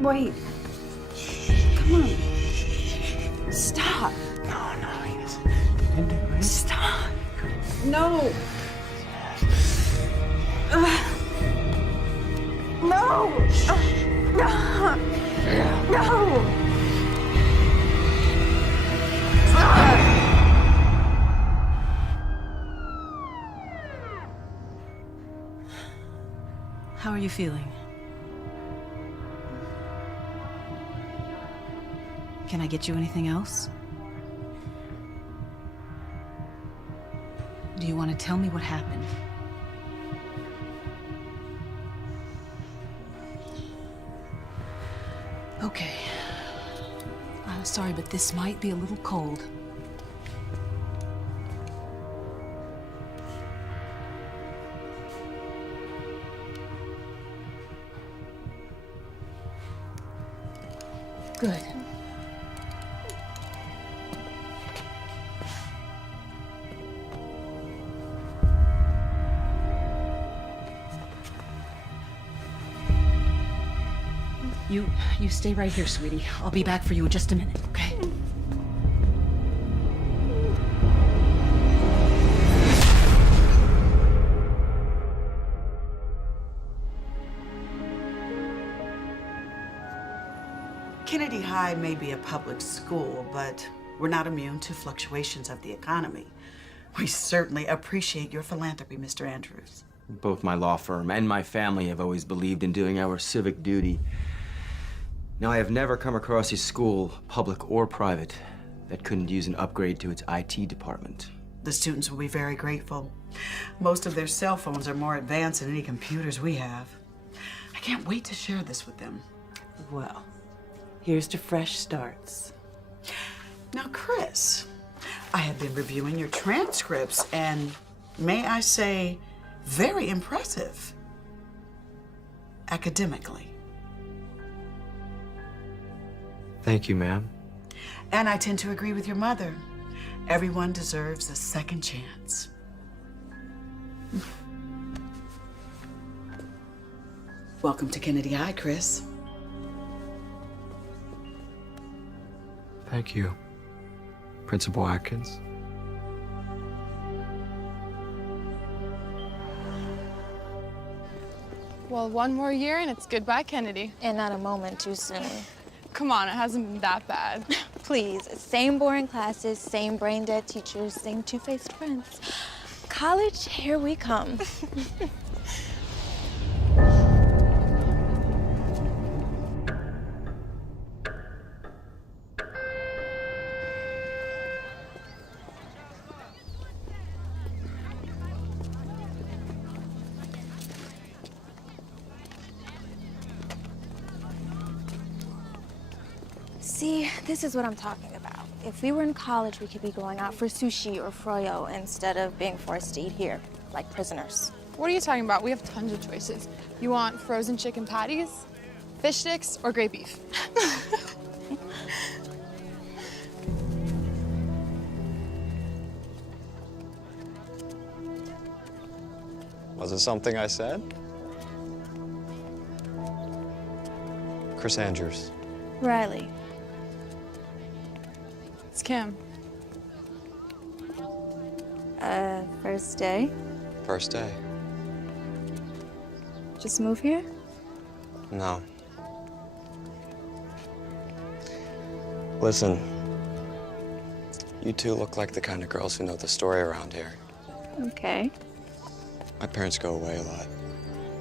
Wait. Come on. Stop. No, he's... You can do it. Stop. No. No. No. No. How are you feeling? Can I get you anything else? Do you want to tell me what happened? Okay. I'm sorry, but this might be a little cold. Good. You stay right here, sweetie. I'll be back for you in just a minute, okay? Kennedy High may be a public school, but we're not immune to fluctuations of the economy. We certainly appreciate your philanthropy, Mr. Andrews. Both my law firm and my family have always believed in doing our civic duty. Now, I have never come across a school, public or private, that couldn't use an upgrade to its IT department. The students will be very grateful. Most of their cell phones are more advanced than any computers we have. I can't wait to share this with them. Well, here's to fresh starts. Now, Chris, I have been reviewing your transcripts, and may I say, very impressive. Academically. Thank you, ma'am. And I tend to agree with your mother. Everyone deserves a second chance. Welcome to Kennedy High, Chris. Thank you, Principal Atkins. Well, one more year and it's goodbye, Kennedy. And not a moment too soon. Come on, it hasn't been that bad. Please, same boring classes, same brain-dead teachers, same two-faced friends. College, here we come. See, this is what I'm talking about. If we were in college, we could be going out for sushi or froyo instead of being forced to eat here, like prisoners. What are you talking about? We have tons of choices. You want frozen chicken patties, fish sticks, or great beef? Was it something I said? Chris Andrews. Riley. It's Kim. First day? First day. Just move here? No. Listen, you two look like the kind of girls who know the story around here. Okay. My parents go away a lot.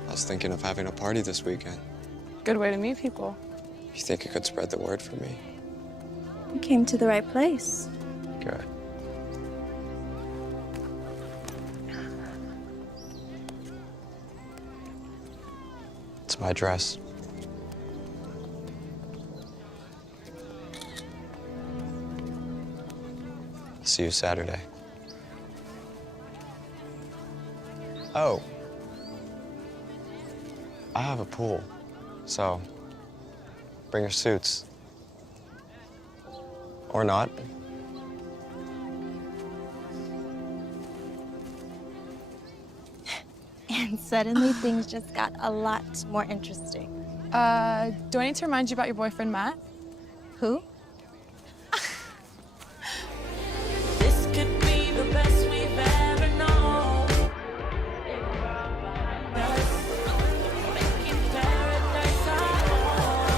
I was thinking of having a party this weekend. Good way to meet people. You think it could spread the word for me? You came to the right place. Good. It's my dress. I'll see you Saturday. Oh. I have a pool, so bring your suits. Or not. And suddenly things just got a lot more interesting. Do I need to remind you about your boyfriend, Matt? Who? This could be the best we've ever known. Making paradise our home.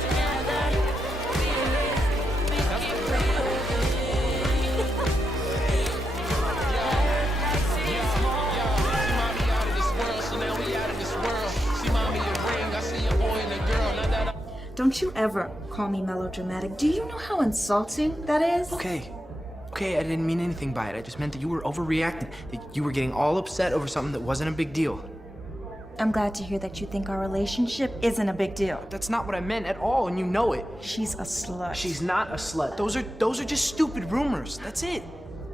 Together, make it real. Paradise is home. Don't you ever call me melodramatic. Do you know how insulting that is? Okay, I didn't mean anything by it. I just meant that you were overreacting, that you were getting all upset over something that wasn't a big deal. I'm glad to hear that you think our relationship isn't a big deal. That's not what I meant at all, and you know it. She's a slut. She's not a slut. Those are just stupid rumors. That's it.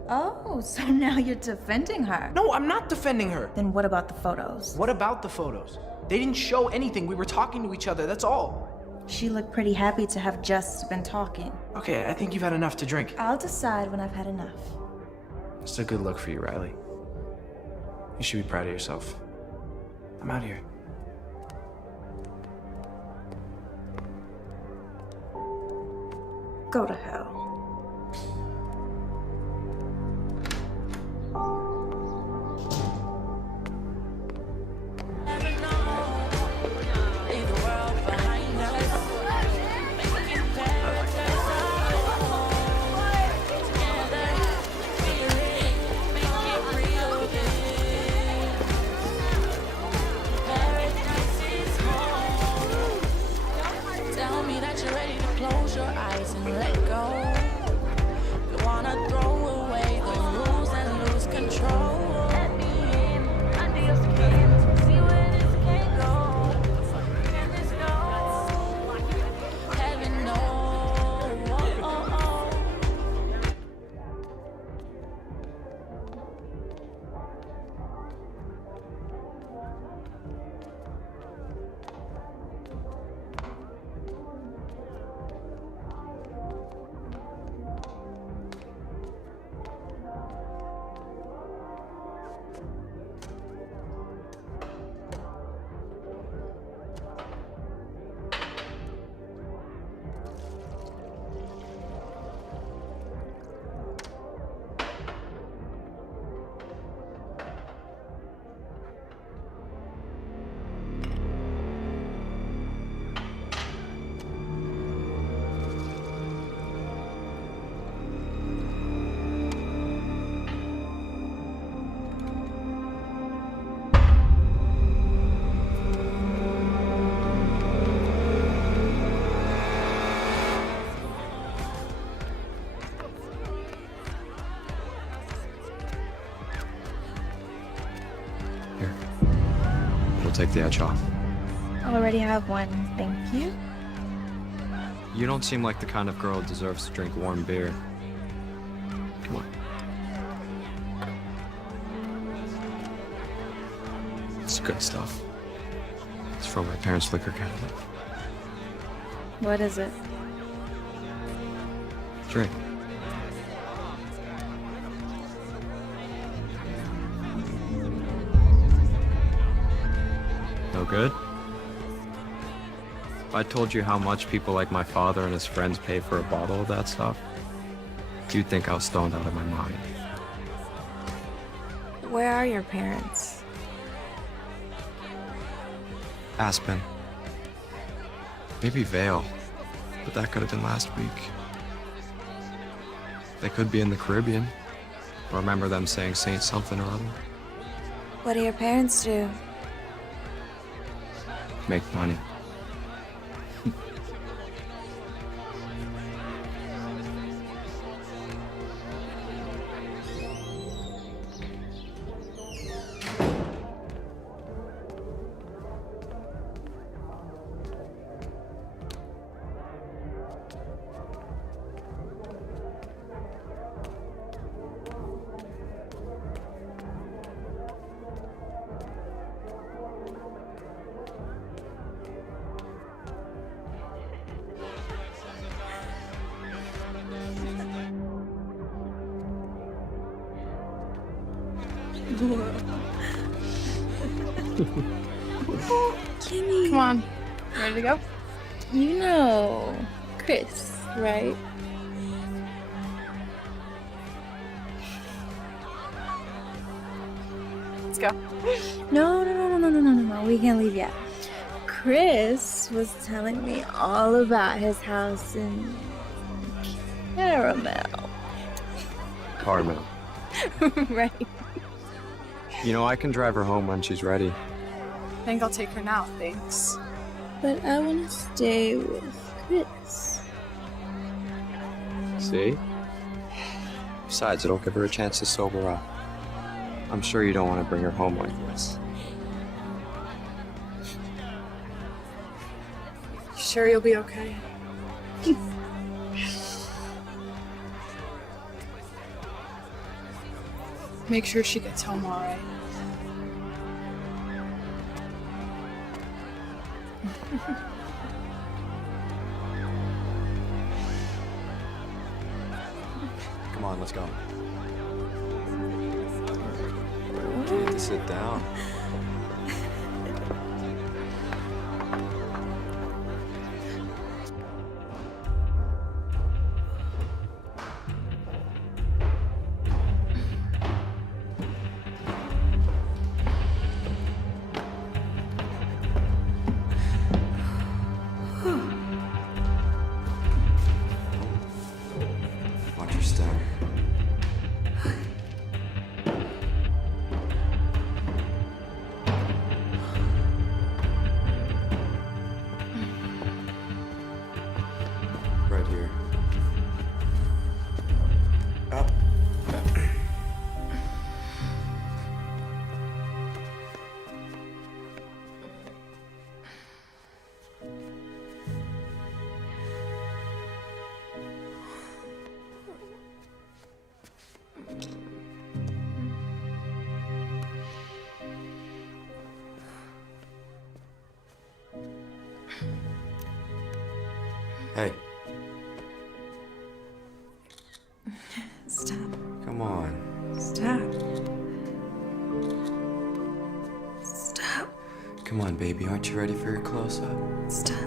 Oh, so now you're defending her. No, I'm not defending her. Then what about the photos? What about the photos? They didn't show anything. We were talking to each other, that's all. She looked pretty happy to have just been talking. Okay, I think you've had enough to drink. I'll decide when I've had enough. It's a good look for you, Riley. You should be proud of yourself. I'm out of here. Go to hell. Leave the world behind us. Making paradise our home. Together, feel it, make it real. Paradise is home. Tell me that you're ready to close your eyes and let go. You wanna throw away the rules and lose control. Let me in under your skin. See where this can go. Can this go? Heaven knows. Here. It'll take the edge off. I already have one, thank you. You don't seem like the kind of girl who deserves to drink warm beer. Come on. It's good stuff. It's from my parents' liquor cabinet. What is it? Drink. No good? If I told you how much people like my father and his friends pay for a bottle of that stuff, you'd think I was stoned out of my mind. Where are your parents? Aspen. Maybe Vale, but that could have been last week. They could be in the Caribbean. I remember them saying Saint something or other. What do your parents do? Make money. Come on. Ready to go? You know Chris, right? Let's go. No. We can't leave yet. Chris was telling me all about his house in Caramel. Carmel. Right. You know, I can drive her home when she's ready. I think I'll take her now, thanks. But I want to stay with Chris. See? Besides, it'll give her a chance to sober up. I'm sure you don't want to bring her home like this. You sure you'll be okay? Make sure she gets home all right. Come on, let's go. You need to sit down. Watch your step. Right here. Up. Hey, Stop. come on. Stop. Stop. Come on, baby. Aren't you ready for your close-up? Stop.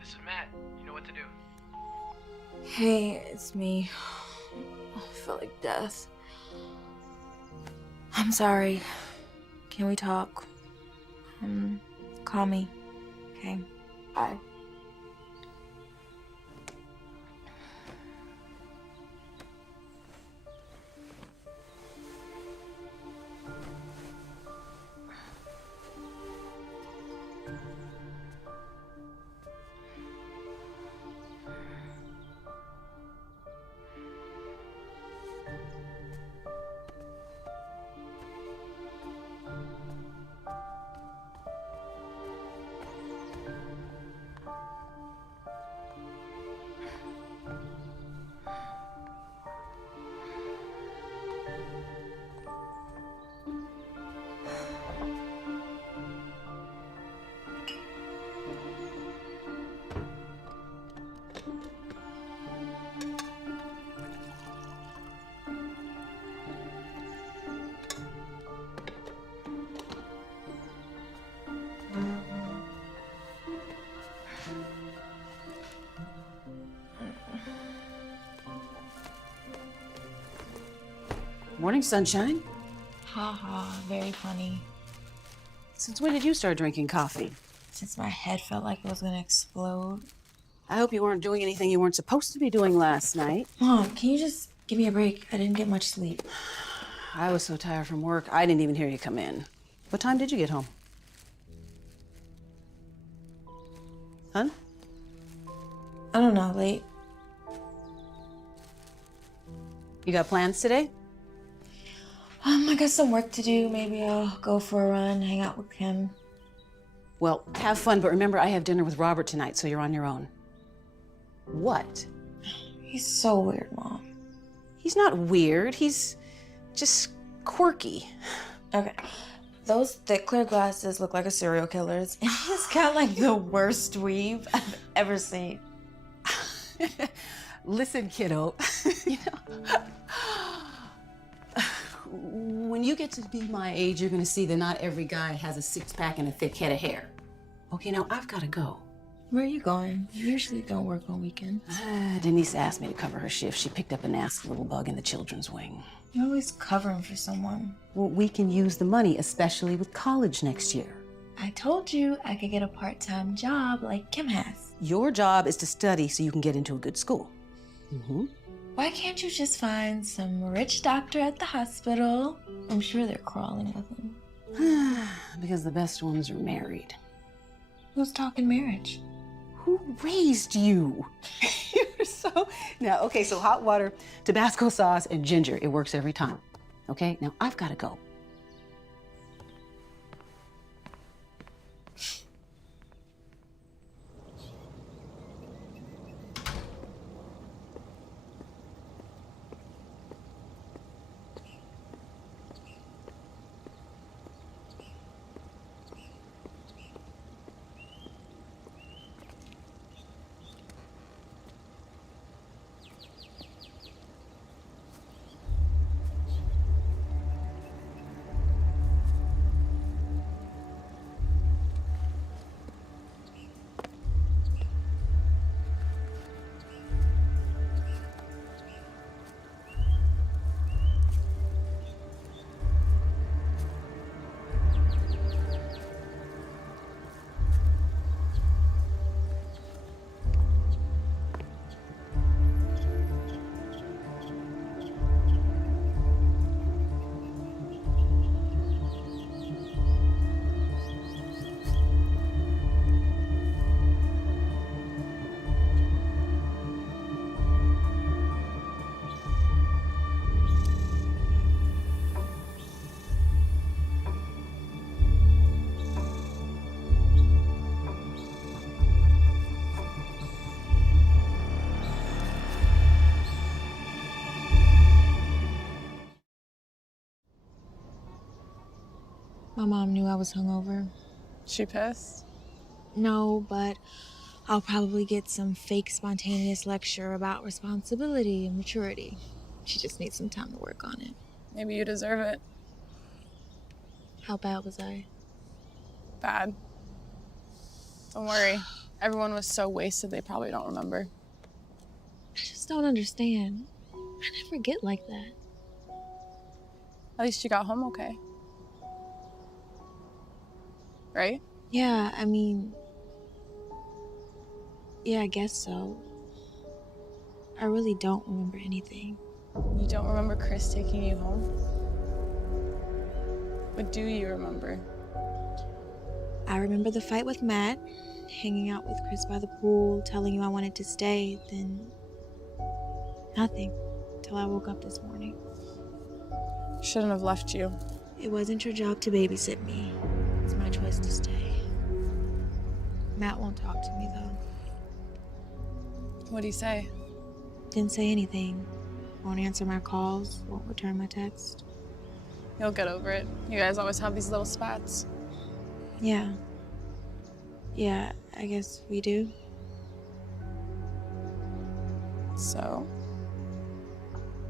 This is Matt. You know what to do. Hey, it's me. I felt like death. I'm sorry. Can we talk? Call me. Okay. Bye. Morning, sunshine. Ha ha, very funny. Since when did you start drinking coffee? Since my head felt like it was gonna explode. I hope you weren't doing anything you weren't supposed to be doing last night. Mom, can you just give me a break? I didn't get much sleep. I was so tired from work, I didn't even hear you come in. What time did you get home? Huh? I don't know, late. You got plans today? I got some work to do. Maybe I'll go for a run, hang out with Kim. Well, have fun, but remember I have dinner with Robert tonight, so you're on your own. What? He's so weird, Mom. He's not weird, he's just quirky. Okay. Those thick clear glasses look like a serial killer's, and he's got like the worst weave I've ever seen. Listen, kiddo, you know, when you get to be my age, you're gonna see that not every guy has a six-pack and a thick head of hair. Okay, now I've gotta go. Where are you going? You usually don't work on weekends. Denise asked me to cover her shift. She picked up a nasty little bug in the children's wing. You're always covering for someone. Well, we can use the money, especially with college next year. I told you I could get a part-time job like Kim has. Your job is to study so you can get into a good school. Why can't you just find some rich doctor at the hospital? I'm sure they're crawling with him. Because the best ones are married. Who's talking marriage? Who raised you? You're so... Now, okay, so hot water, Tabasco sauce, and ginger. It works every time. Okay, now I've got to go. My mom knew I was hungover. She pissed? No, but I'll probably get some fake spontaneous lecture about responsibility and maturity. She just needs some time to work on it. Maybe you deserve it. How bad was I? Bad. Don't worry. Everyone was so wasted they probably don't remember. I just don't understand. I never get like that. At least you got home okay. Right? Yeah, I mean... Yeah, I guess so. I really don't remember anything. You don't remember Chris taking you home? What do you remember? I remember the fight with Matt, hanging out with Chris by the pool, telling you I wanted to stay, then nothing, till I woke up this morning. Shouldn't have left you. It wasn't your job to babysit me. It's my choice to stay. Matt won't talk to me, though. What'd he say? Didn't say anything. Won't answer my calls, won't return my text. You'll get over it. You guys always have these little spats. Yeah. Yeah, I guess we do. So?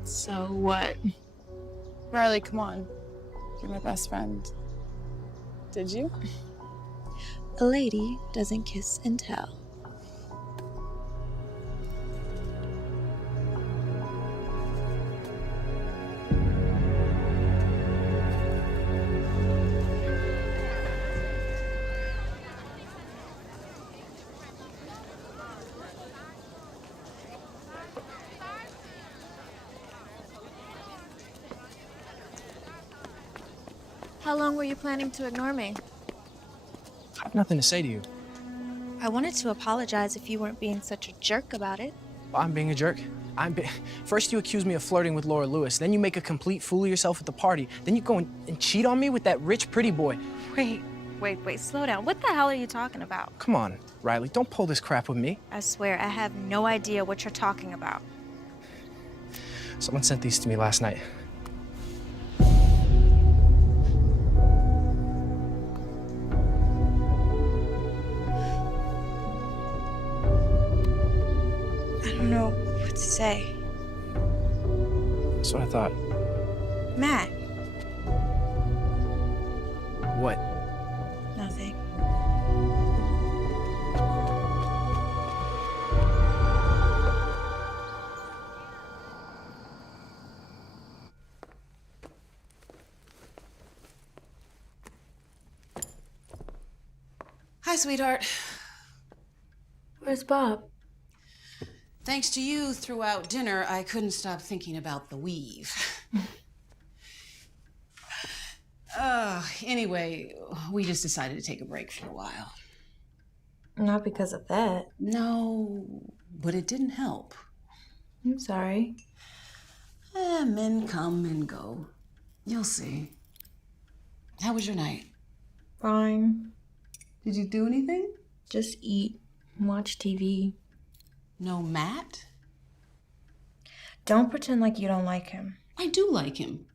So what? Riley, come on. You're my best friend. Did you? A lady doesn't kiss and tell. How long were you planning to ignore me? I have nothing to say to you. I wanted to apologize if you weren't being such a jerk about it. I'm being a jerk. First you accuse me of flirting with Laura Lewis, then you make a complete fool of yourself at the party, then you go and cheat on me with that rich, pretty boy. Wait, slow down. What the hell are you talking about? Come on, Riley, don't pull this crap with me. I swear, I have no idea what you're talking about. Someone sent these to me last night. I don't know what to say. That's what I thought. Matt. What? Nothing. Hi, sweetheart. Where's Bob? Thanks to you throughout dinner, I couldn't stop thinking about the weave. Anyway, we just decided to take a break for a while. Not because of that. No, but it didn't help. I'm sorry. Men come and go. You'll see. How was your night? Fine. Did you do anything? Just eat and watch TV. No Matt? Don't pretend like you don't like him. I do like him.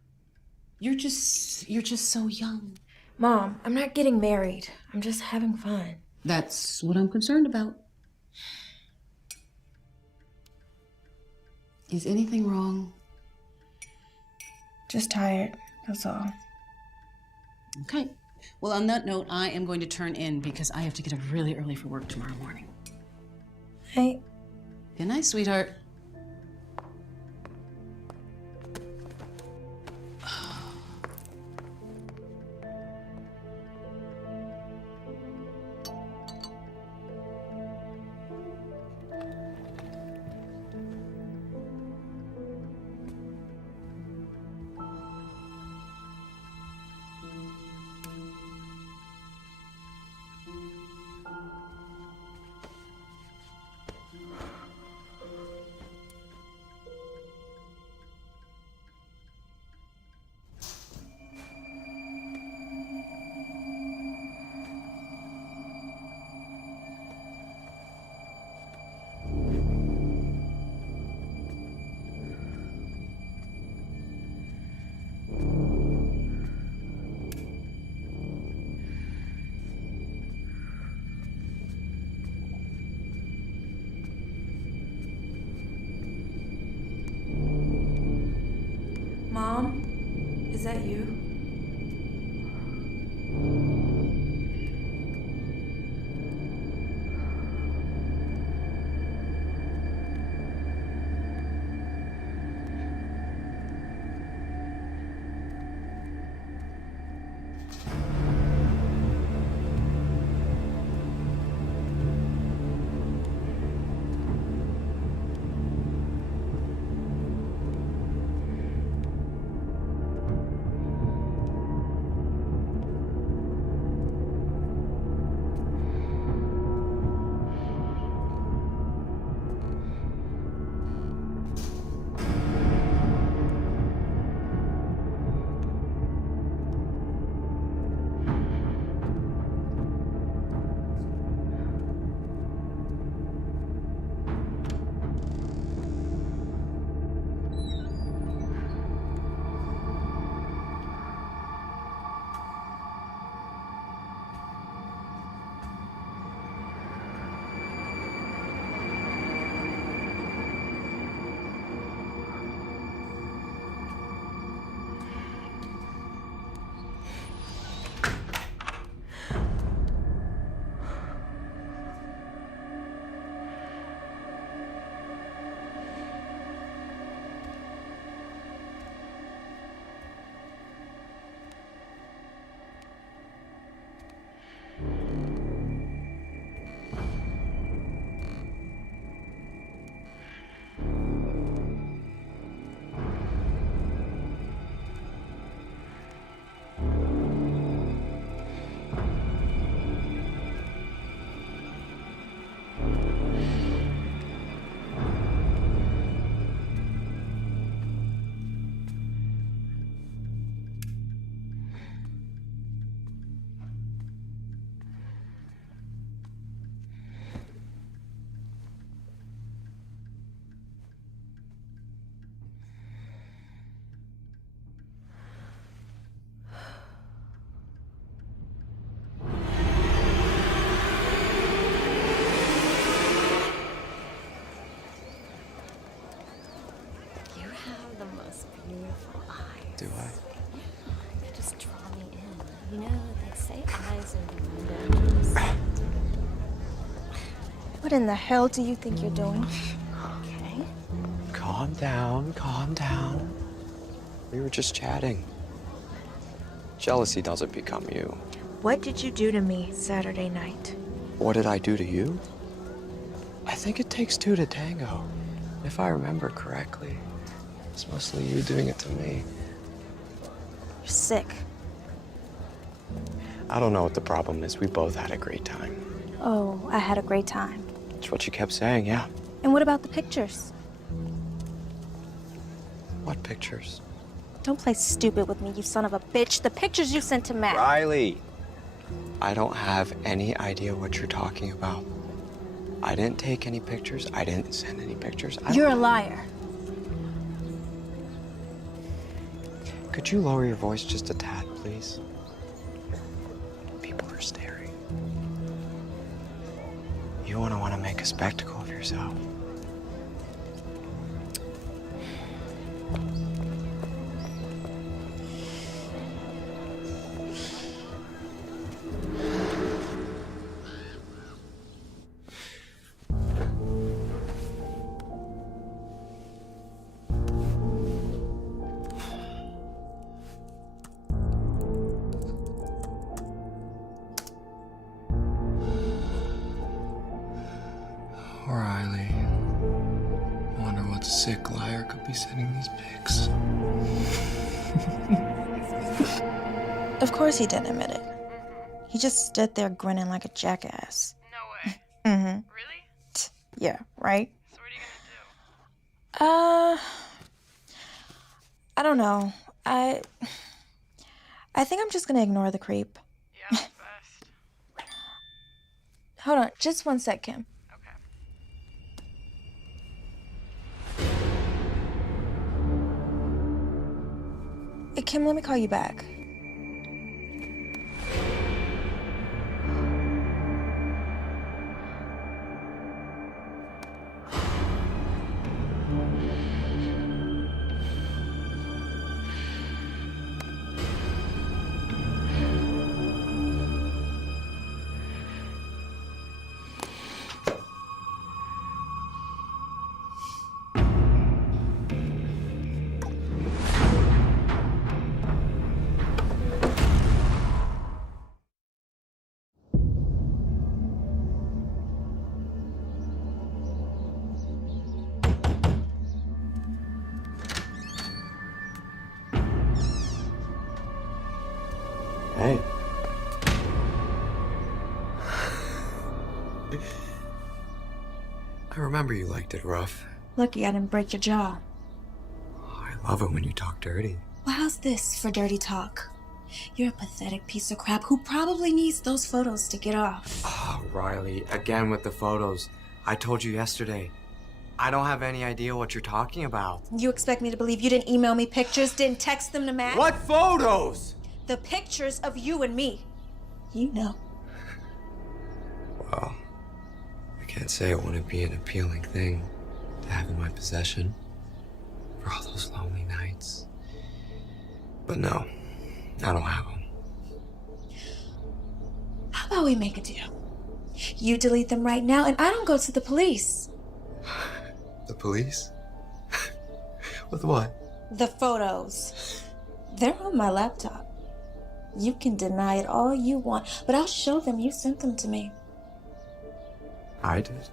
You're just so young. Mom, I'm not getting married. I'm just having fun. That's what I'm concerned about. Is anything wrong? Just tired, that's all. Okay. Well, on that note, I am going to turn in because I have to get up really early for work tomorrow morning. Hey. Good night, sweetheart. Mom? Is that you? What in the hell do you think you're doing? Okay. Calm down, calm down. We were just chatting. Jealousy doesn't become you. What did you do to me Saturday night? What did I do to you? I think it takes two to tango. If I remember correctly, it's mostly you doing it to me. You're sick. I don't know what the problem is. We both had a great time. Oh, I had a great time. That's what you kept saying, yeah. And what about the pictures? What pictures? Don't play stupid with me, you son of a bitch. The pictures you sent to Matt. Riley! I don't have any idea what you're talking about. I didn't take any pictures. I didn't send any pictures. You're a liar. Could you lower your voice just a tad, please? People are staring. You want to make a spectacle of yourself. Riley. I wonder what sick liar could be sending these pics. Of course he didn't admit it. He just stood there grinning like a jackass. No way. Mm-hmm. Really? Yeah, right? So what are you gonna I don't know. I think I'm just gonna ignore the creep. do? Yeah, that's best. Hold on, just one sec, Kim. Hey, Kim, let me call you back. Hey. I remember you liked it rough. Lucky I didn't break your jaw. I love it when you talk dirty. Well, how's this for dirty talk? You're a pathetic piece of crap who probably needs those photos to get off. Oh, Riley, again with the photos. I told you yesterday. I don't have any idea what you're talking about. You expect me to believe you didn't email me pictures, didn't text them to Matt? What photos? The pictures of you and me. You know. Well, I can't say it wouldn't be an appealing thing to have in my possession for all those lonely nights. But no, I don't have them. How about we make a deal? You delete them right now and I don't go to the police. The police? With what? The photos. They're on my laptop. You can deny it all you want, but I'll show them you sent them to me. I did.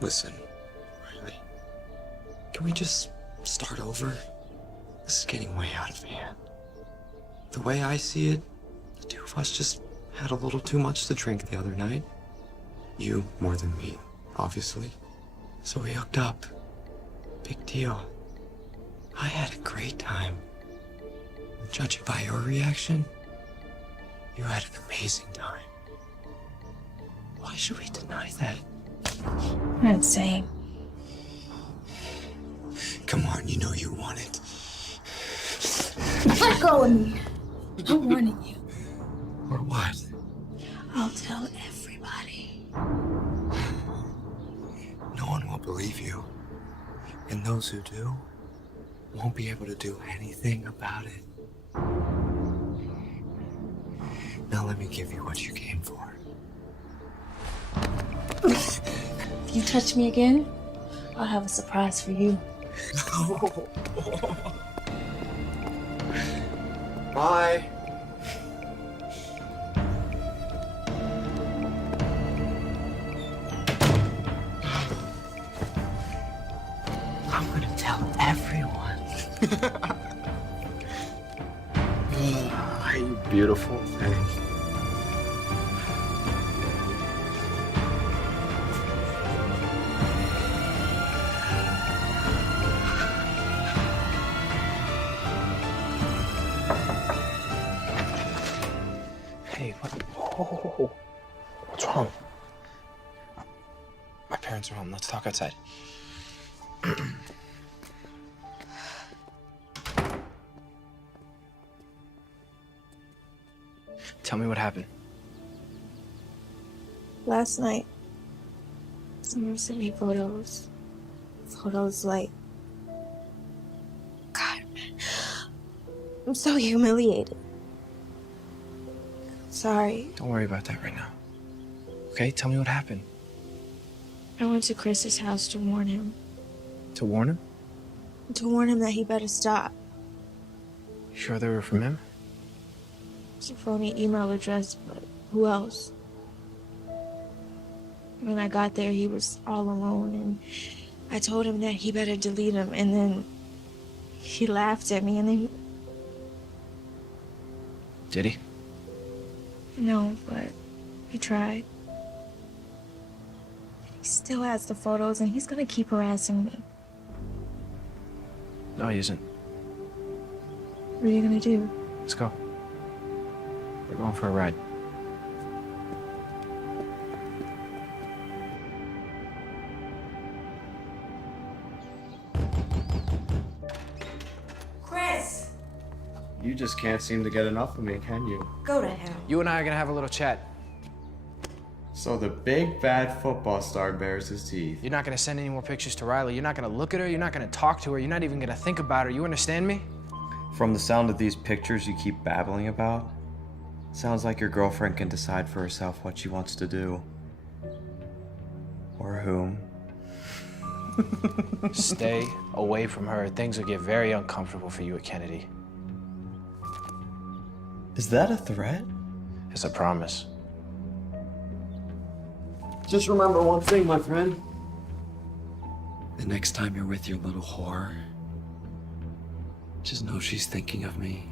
Listen, Riley, can we just start over? This is getting way out of hand. The way I see it, the two of us just had a little too much to drink the other night. You more than me, obviously. So we hooked up. Big deal. I had a great time. Judging by your reaction, you had an amazing time. Why should we deny that? I'm insane. Come on, you know you want it. Let go of me. I'm warning you. Or what? I'll tell everybody. No one will believe you. And those who do won't be able to do anything about it. Now let me give you what you came for. If you touch me again, I'll have a surprise for you. Bye. I'm gonna tell everyone. You beautiful thing. Hey, what? Oh, what's wrong? My parents are home. Let's talk outside. Tell me what happened. Last night, someone sent me photos. Photos like... God, man. I'm so humiliated. Sorry. Don't worry about that right now. Okay, tell me what happened. I went to Chris's house to warn him. To warn him? To warn him that he better stop. You sure they were from him? It's a phony email address, but who else? When I got there, he was all alone, and I told him that he better delete him, and then he laughed at me, and then... Did he? No, but he tried. He still has the photos, and he's gonna keep harassing me. No, he isn't. What are you gonna do? Let's go. We're going for a ride. Chris! You just can't seem to get enough of me, can you? Go to hell. You and I are gonna have a little chat. So the big bad football star bares his teeth. You're not gonna send any more pictures to Riley. You're not gonna look at her. You're not gonna talk to her. You're not even gonna think about her. You understand me? From the sound of these pictures you keep babbling about, sounds like your girlfriend can decide for herself what she wants to do. Or whom. Stay away from her. Things will get very uncomfortable for you at Kennedy. Is that a threat? It's a promise. Just remember one thing, my friend. The next time you're with your little whore, just know she's thinking of me.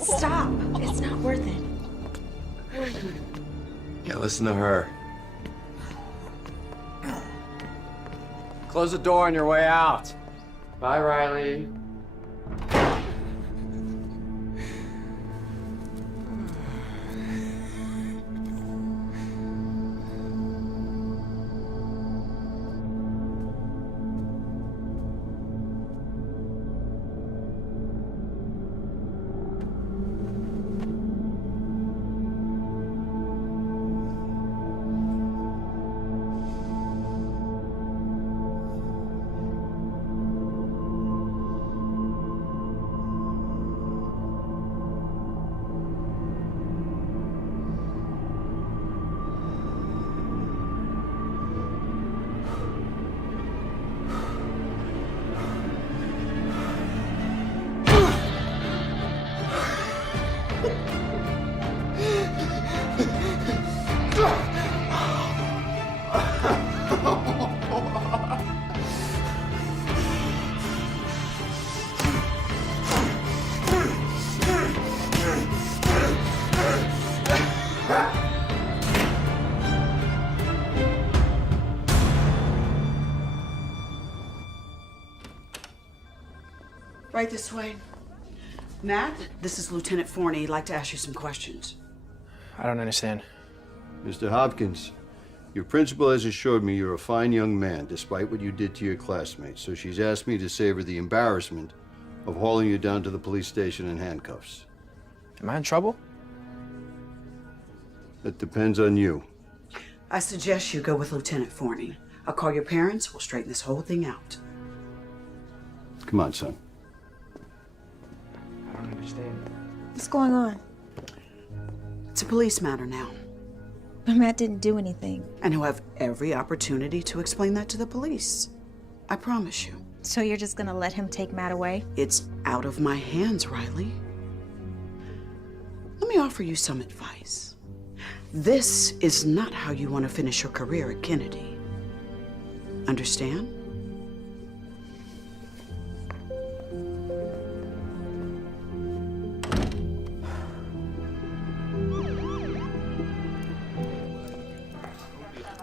Stop! It's not worth it. Yeah, listen to her. Close the door on your way out. Bye, Riley. Right this way. Matt, this is Lieutenant Forney. He'd like to ask you some questions. I don't understand. Mr. Hopkins, your principal has assured me you're a fine young man, despite what you did to your classmates. So she's asked me to save her the embarrassment of hauling you down to the police station in handcuffs. Am I in trouble? That depends on you. I suggest you go with Lieutenant Forney. I'll call your parents. We'll straighten this whole thing out. Come on, son. I don't understand. What's going on? It's a police matter now. But Matt didn't do anything. And he'll have every opportunity to explain that to the police. I promise you. So you're just gonna let him take Matt away? It's out of my hands, Riley. Let me offer you some advice. This is not how you want to finish your career at Kennedy. Understand?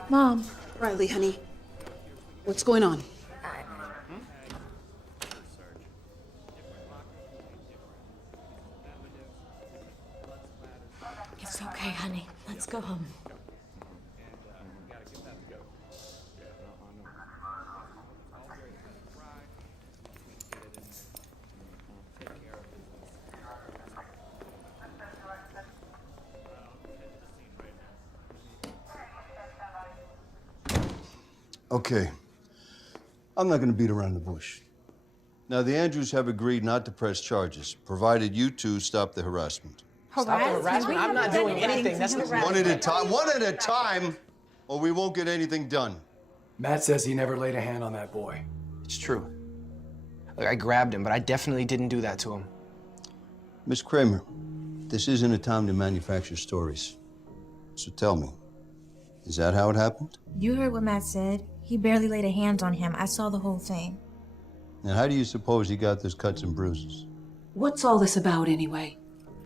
Mom. Riley, honey, what's going on? It's okay, honey. Let's go home. Okay. I'm not going to beat around the bush. Now, the Andrews have agreed not to press charges, provided you two stop the harassment. Stop the harassment? I'm not doing anything. That's not One at a time, or we won't get anything done. Matt says he never laid a hand on that boy. It's true. Look, I grabbed him, but I definitely didn't do that to him. Miss Kramer, this isn't a time to manufacture stories. So tell me, is that how it happened? You heard what Matt said. He barely laid a hand on him. I saw the whole thing. And how do you suppose he got those cuts and bruises? What's all this about anyway?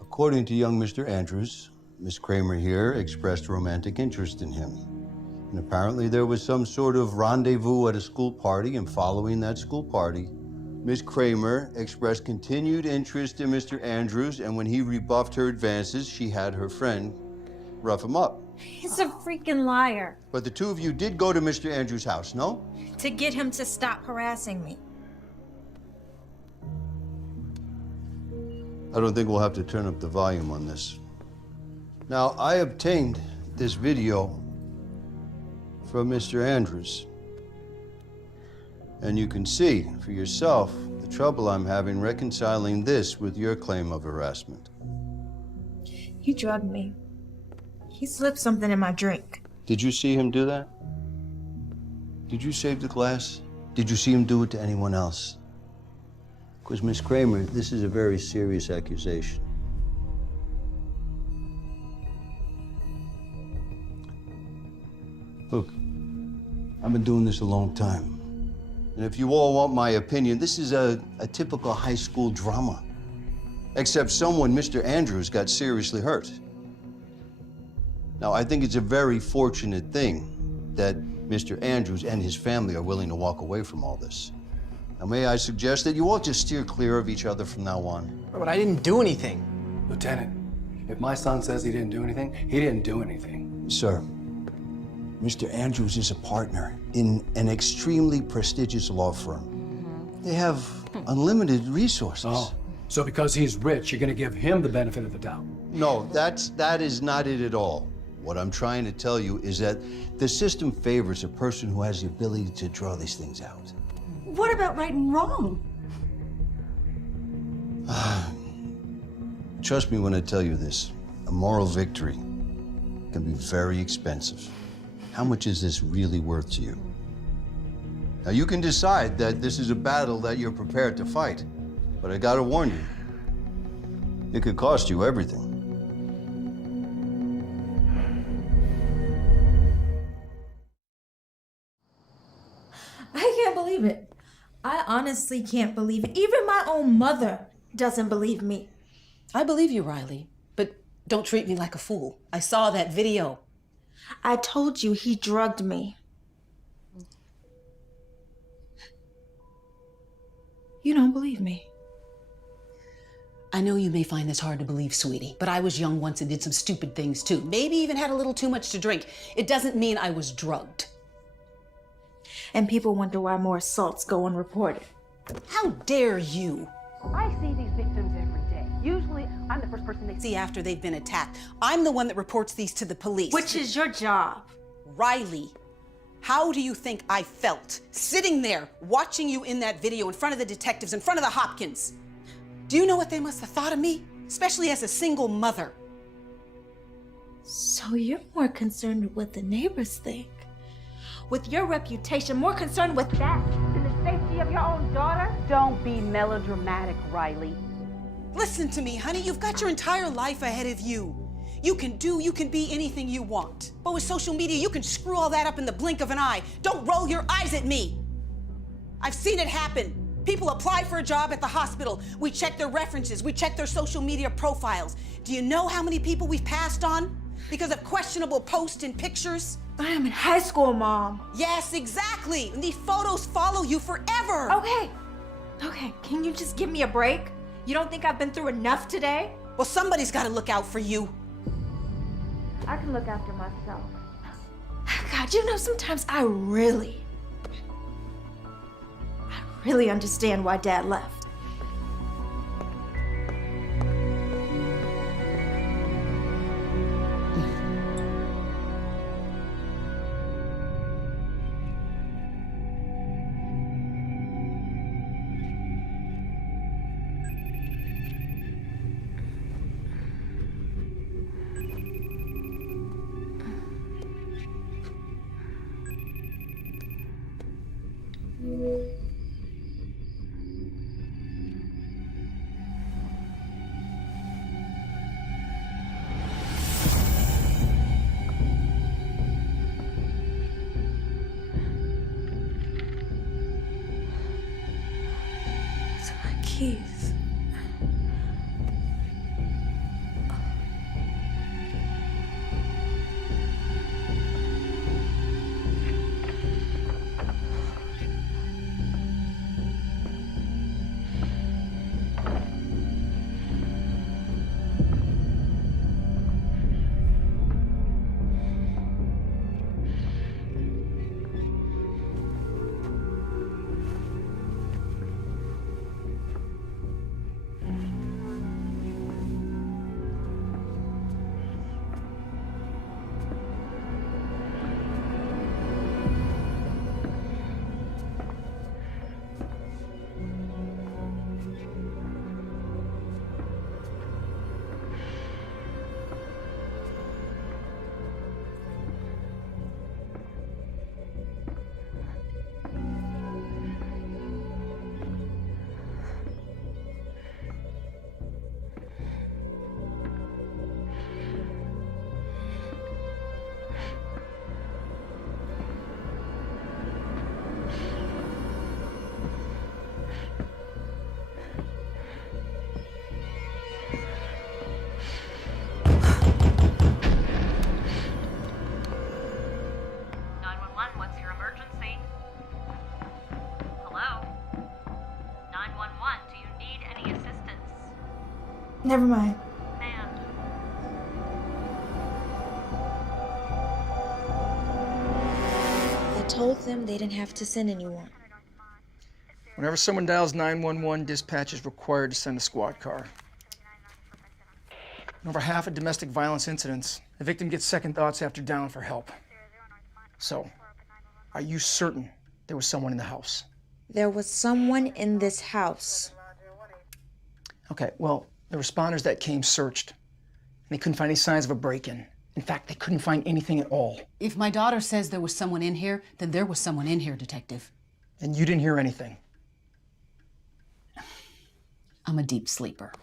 According to young Mr. Andrews, Miss Kramer here expressed romantic interest in him. And apparently there was some sort of rendezvous at a school party, and following that school party, Miss Kramer expressed continued interest in Mr. Andrews, and when he rebuffed her advances, she had her friend rough him up. He's a freaking liar. But the two of you did go to Mr. Andrews' house, no? To get him to stop harassing me. I don't think we'll have to turn up the volume on this. Now, I obtained this video from Mr. Andrews. And you can see for yourself the trouble I'm having reconciling this with your claim of harassment. He drugged me. He slipped something in my drink. Did you see him do that? Did you save the glass? Did you see him do it to anyone else? Because, Miss Kramer, this is a very serious accusation. Look, I've been doing this a long time. And if you all want my opinion, this is a typical high school drama. Except someone, Mr. Andrews, got seriously hurt. Now, I think it's a very fortunate thing that Mr. Andrews and his family are willing to walk away from all this. Now, may I suggest that you all just steer clear of each other from now on? But I didn't do anything. Lieutenant, if my son says he didn't do anything, he didn't do anything. Sir, Mr. Andrews is a partner in an extremely prestigious law firm. They have unlimited resources. Oh, so because he's rich, you're gonna give him the benefit of the doubt? No, that is not it at all. What I'm trying to tell you is that the system favors a person who has the ability to draw these things out. What about right and wrong? Trust me when I tell you this. A moral victory can be very expensive. How much is this really worth to you? Now, you can decide that this is a battle that you're prepared to fight, but I gotta warn you, it could cost you everything. I can't believe it. I honestly can't believe it. Even my own mother doesn't believe me. I believe you, Riley, but don't treat me like a fool. I saw that video. I told you he drugged me. You don't believe me. I know you may find this hard to believe, sweetie, but I was young once and did some stupid things too. Maybe even had a little too much to drink. It doesn't mean I was drugged. And people wonder why more assaults go unreported. How dare you? I see these victims every day. Usually, I'm the first person they See after they've been attacked. I'm the one that reports these to the police. Which is your job. Riley, how do you think I felt sitting there watching you in that video in front of the detectives, in front of the Hopkins? Do you know what they must have thought of me? Especially as a single mother. So you're more concerned with what the neighbors think. With your reputation, more concerned with that than the safety of your own daughter? Don't be melodramatic, Riley. Listen to me, honey. You've got your entire life ahead of you. You can be anything you want. But with social media, you can screw all that up in the blink of an eye. Don't roll your eyes at me. I've seen it happen. People apply for a job at the hospital. We check their references. We check their social media profiles. Do you know how many people we've passed on because of questionable posts and pictures? I am in high school, Mom. Yes, exactly. And these photos follow you forever. Okay, can you just give me a break? You don't think I've been through enough today? Well, somebody's got to look out for you. I can look after myself. God, you know, sometimes I really understand why Dad left. Keys. Never mind. I told them they didn't have to send anyone. Whenever someone dials 911, dispatch is required to send a squad car. In over half of domestic violence incidents, the victim gets second thoughts after dialing for help. So, are you certain there was someone in the house? There was someone in this house. Okay, well, the responders that came searched, and they couldn't find any signs of a break-in. In fact, they couldn't find anything at all. If my daughter says there was someone in here, then there was someone in here, Detective. And you didn't hear anything? I'm a deep sleeper.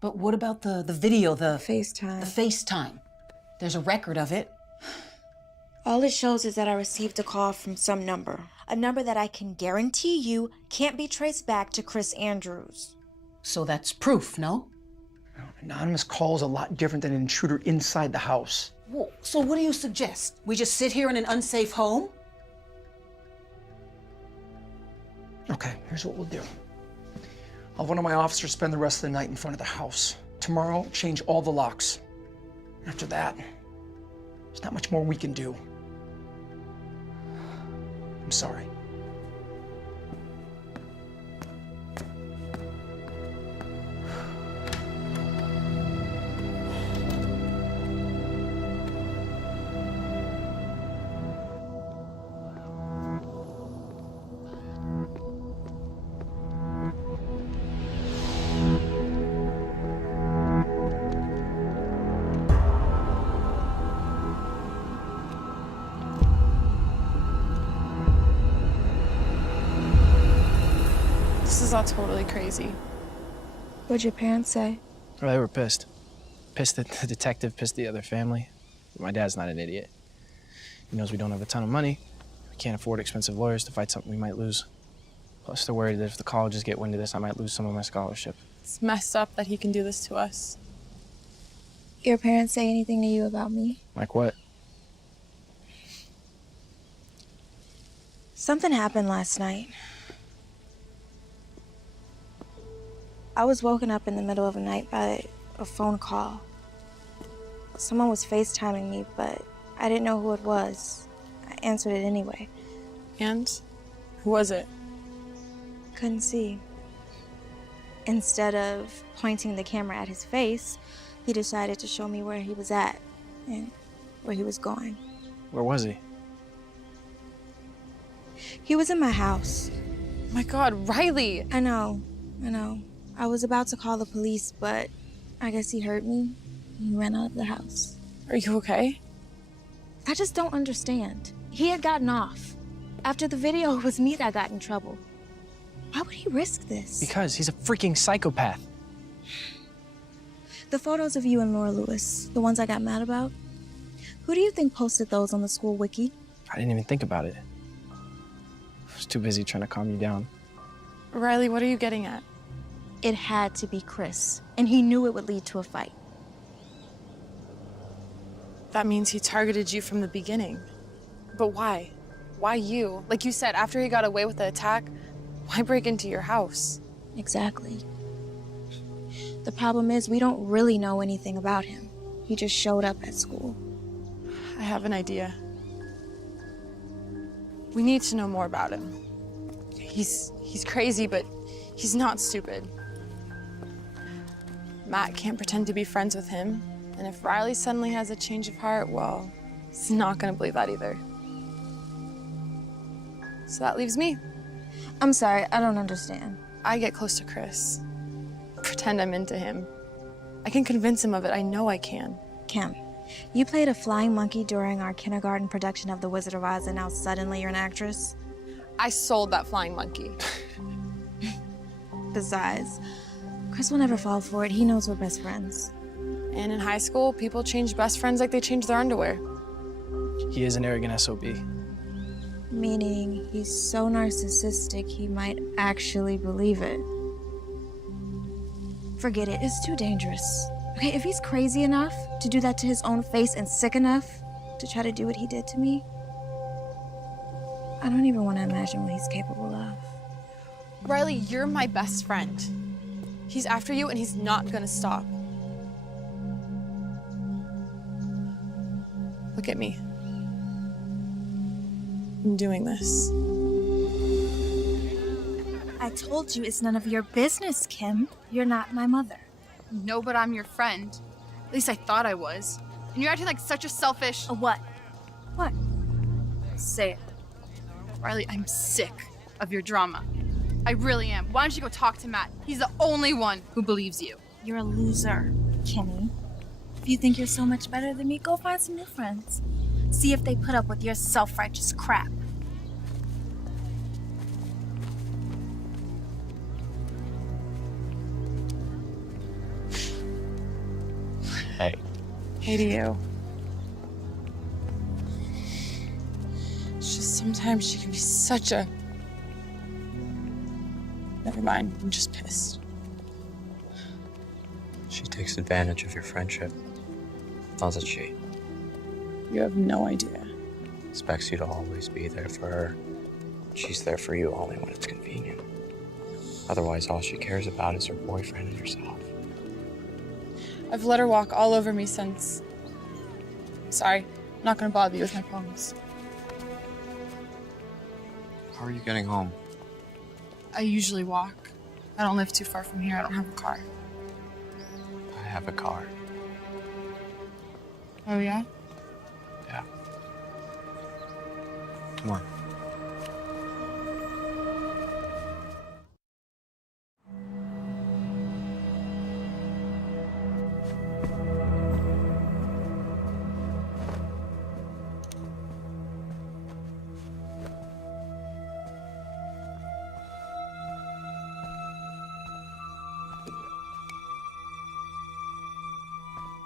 But what about the video, the FaceTime? The FaceTime. There's a record of it. All it shows is that I received a call from some number. A number that I can guarantee you can't be traced back to Chris Andrews. So that's proof, no? Anonymous call is a lot different than an intruder inside the house. Well, so what do you suggest? We just sit here in an unsafe home? Okay, here's what we'll do. I'll have one of my officers spend the rest of the night in front of the house. Tomorrow, change all the locks. After that, there's not much more we can do. I'm sorry. is all totally crazy. What'd your parents say? Well, they were pissed. Pissed that the detective pissed the other family. But my dad's not an idiot. He knows we don't have a ton of money. We can't afford expensive lawyers to fight something we might lose. Plus, they're worried that if the colleges get wind of this, I might lose some of my scholarship. It's messed up that he can do this to us. Your parents say anything to you about me? Like what? Something happened last night. I was woken up in the middle of the night by a phone call. Someone was FaceTiming me, but I didn't know who it was. I answered it anyway. And? Who was it? Couldn't see. Instead of pointing the camera at his face, he decided to show me where he was at and where he was going. Where was he? He was in my house. My God, Riley! I know. I was about to call the police, but I guess he heard me. He ran out of the house. Are you okay? I just don't understand. He had gotten off. After the video, it was me that got in trouble. Why would he risk this? Because he's a freaking psychopath. The photos of you and Laura Lewis, the ones I got mad about, who do you think posted those on the school wiki? I didn't even think about it. I was too busy trying to calm you down. Riley, what are you getting at? It had to be Chris, and he knew it would lead to a fight. That means he targeted you from the beginning. But why? Why you? Like you said, after he got away with the attack, why break into your house? Exactly. The problem is we don't really know anything about him. He just showed up at school. I have an idea. We need to know more about him. He's crazy, but he's not stupid. Matt can't pretend to be friends with him, and if Riley suddenly has a change of heart, well, he's not gonna believe that either. So that leaves me. I'm sorry, I don't understand. I get close to Chris. Pretend I'm into him. I can convince him of it, I know I can. Kim, you played a flying monkey during our kindergarten production of The Wizard of Oz, and now suddenly you're an actress? I sold that flying monkey. Besides, Chris will never fall for it. He knows we're best friends. And in high school, people change best friends like they change their underwear. He is an arrogant SOB. Meaning he's so narcissistic he might actually believe it. Forget it, it's too dangerous. Okay, if he's crazy enough to do that to his own face and sick enough to try to do what he did to me, I don't even want to imagine what he's capable of. Riley, you're my best friend. He's after you and he's not gonna stop. Look at me. I'm doing this. I told you it's none of your business, Kim. You're not my mother. No, but I'm your friend. At least I thought I was. And you're acting like such a selfish... A what? What? Say it. Riley, I'm sick of your drama. I really am. Why don't you go talk to Matt? He's the only one who believes you. You're a loser, Kimmy. If you think you're so much better than me, go find some new friends. See if they put up with your self-righteous crap. Hey. Hey to you. It's just sometimes she can be such a... Never mind, I'm just pissed. She takes advantage of your friendship, doesn't she? You have no idea. Expects you to always be there for her. She's there for you only when it's convenient. Otherwise, all she cares about is her boyfriend and herself. I've let her walk all over me since... Sorry, I'm not gonna bother you with my poems. How are you getting home? I usually walk. I don't live too far from here. I don't have a car. I have a car. Oh, yeah? Yeah. Come on.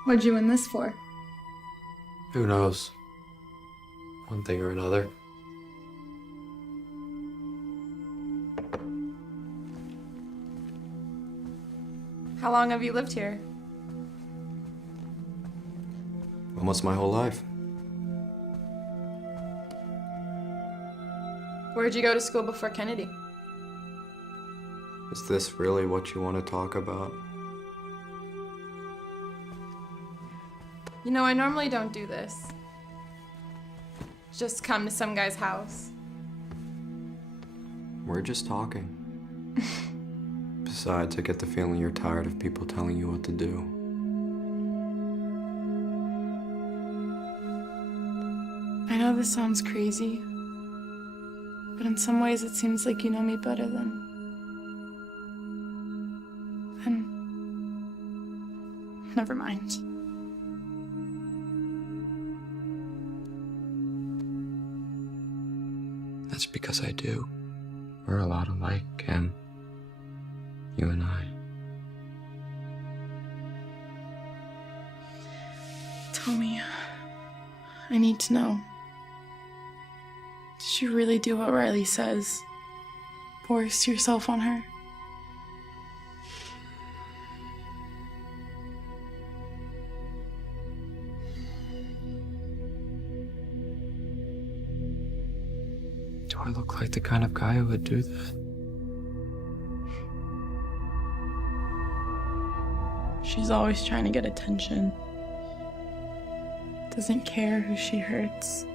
What'd you win this for? Who knows? One thing or another. How long have you lived here? Almost my whole life. Where'd you go to school before Kennedy? Is this really what you want to talk about? You know, I normally don't do this. Just come to some guy's house. We're just talking. Besides, I get the feeling you're tired of people telling you what to do. I know this sounds crazy, but in some ways it seems like you know me better than never mind. That's because I do. We're a lot alike, Em. You and I. Tell me, I need to know. Did you really do what Riley says? Force yourself on her? Do I look like the kind of guy who would do that? She's always trying to get attention. Doesn't care who she hurts.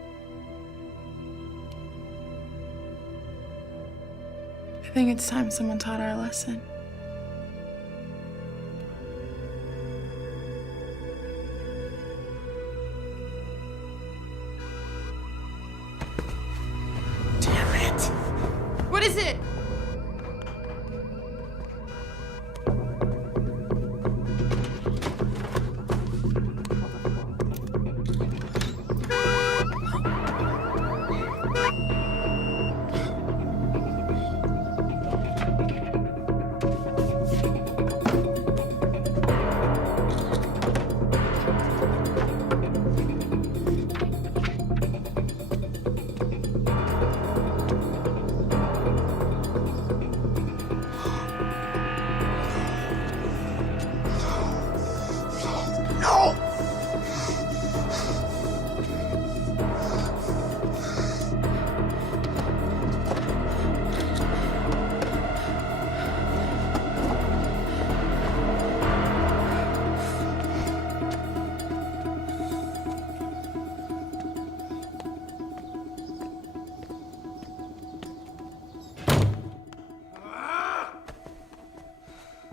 I think it's time someone taught her a lesson. Damn it! What is it?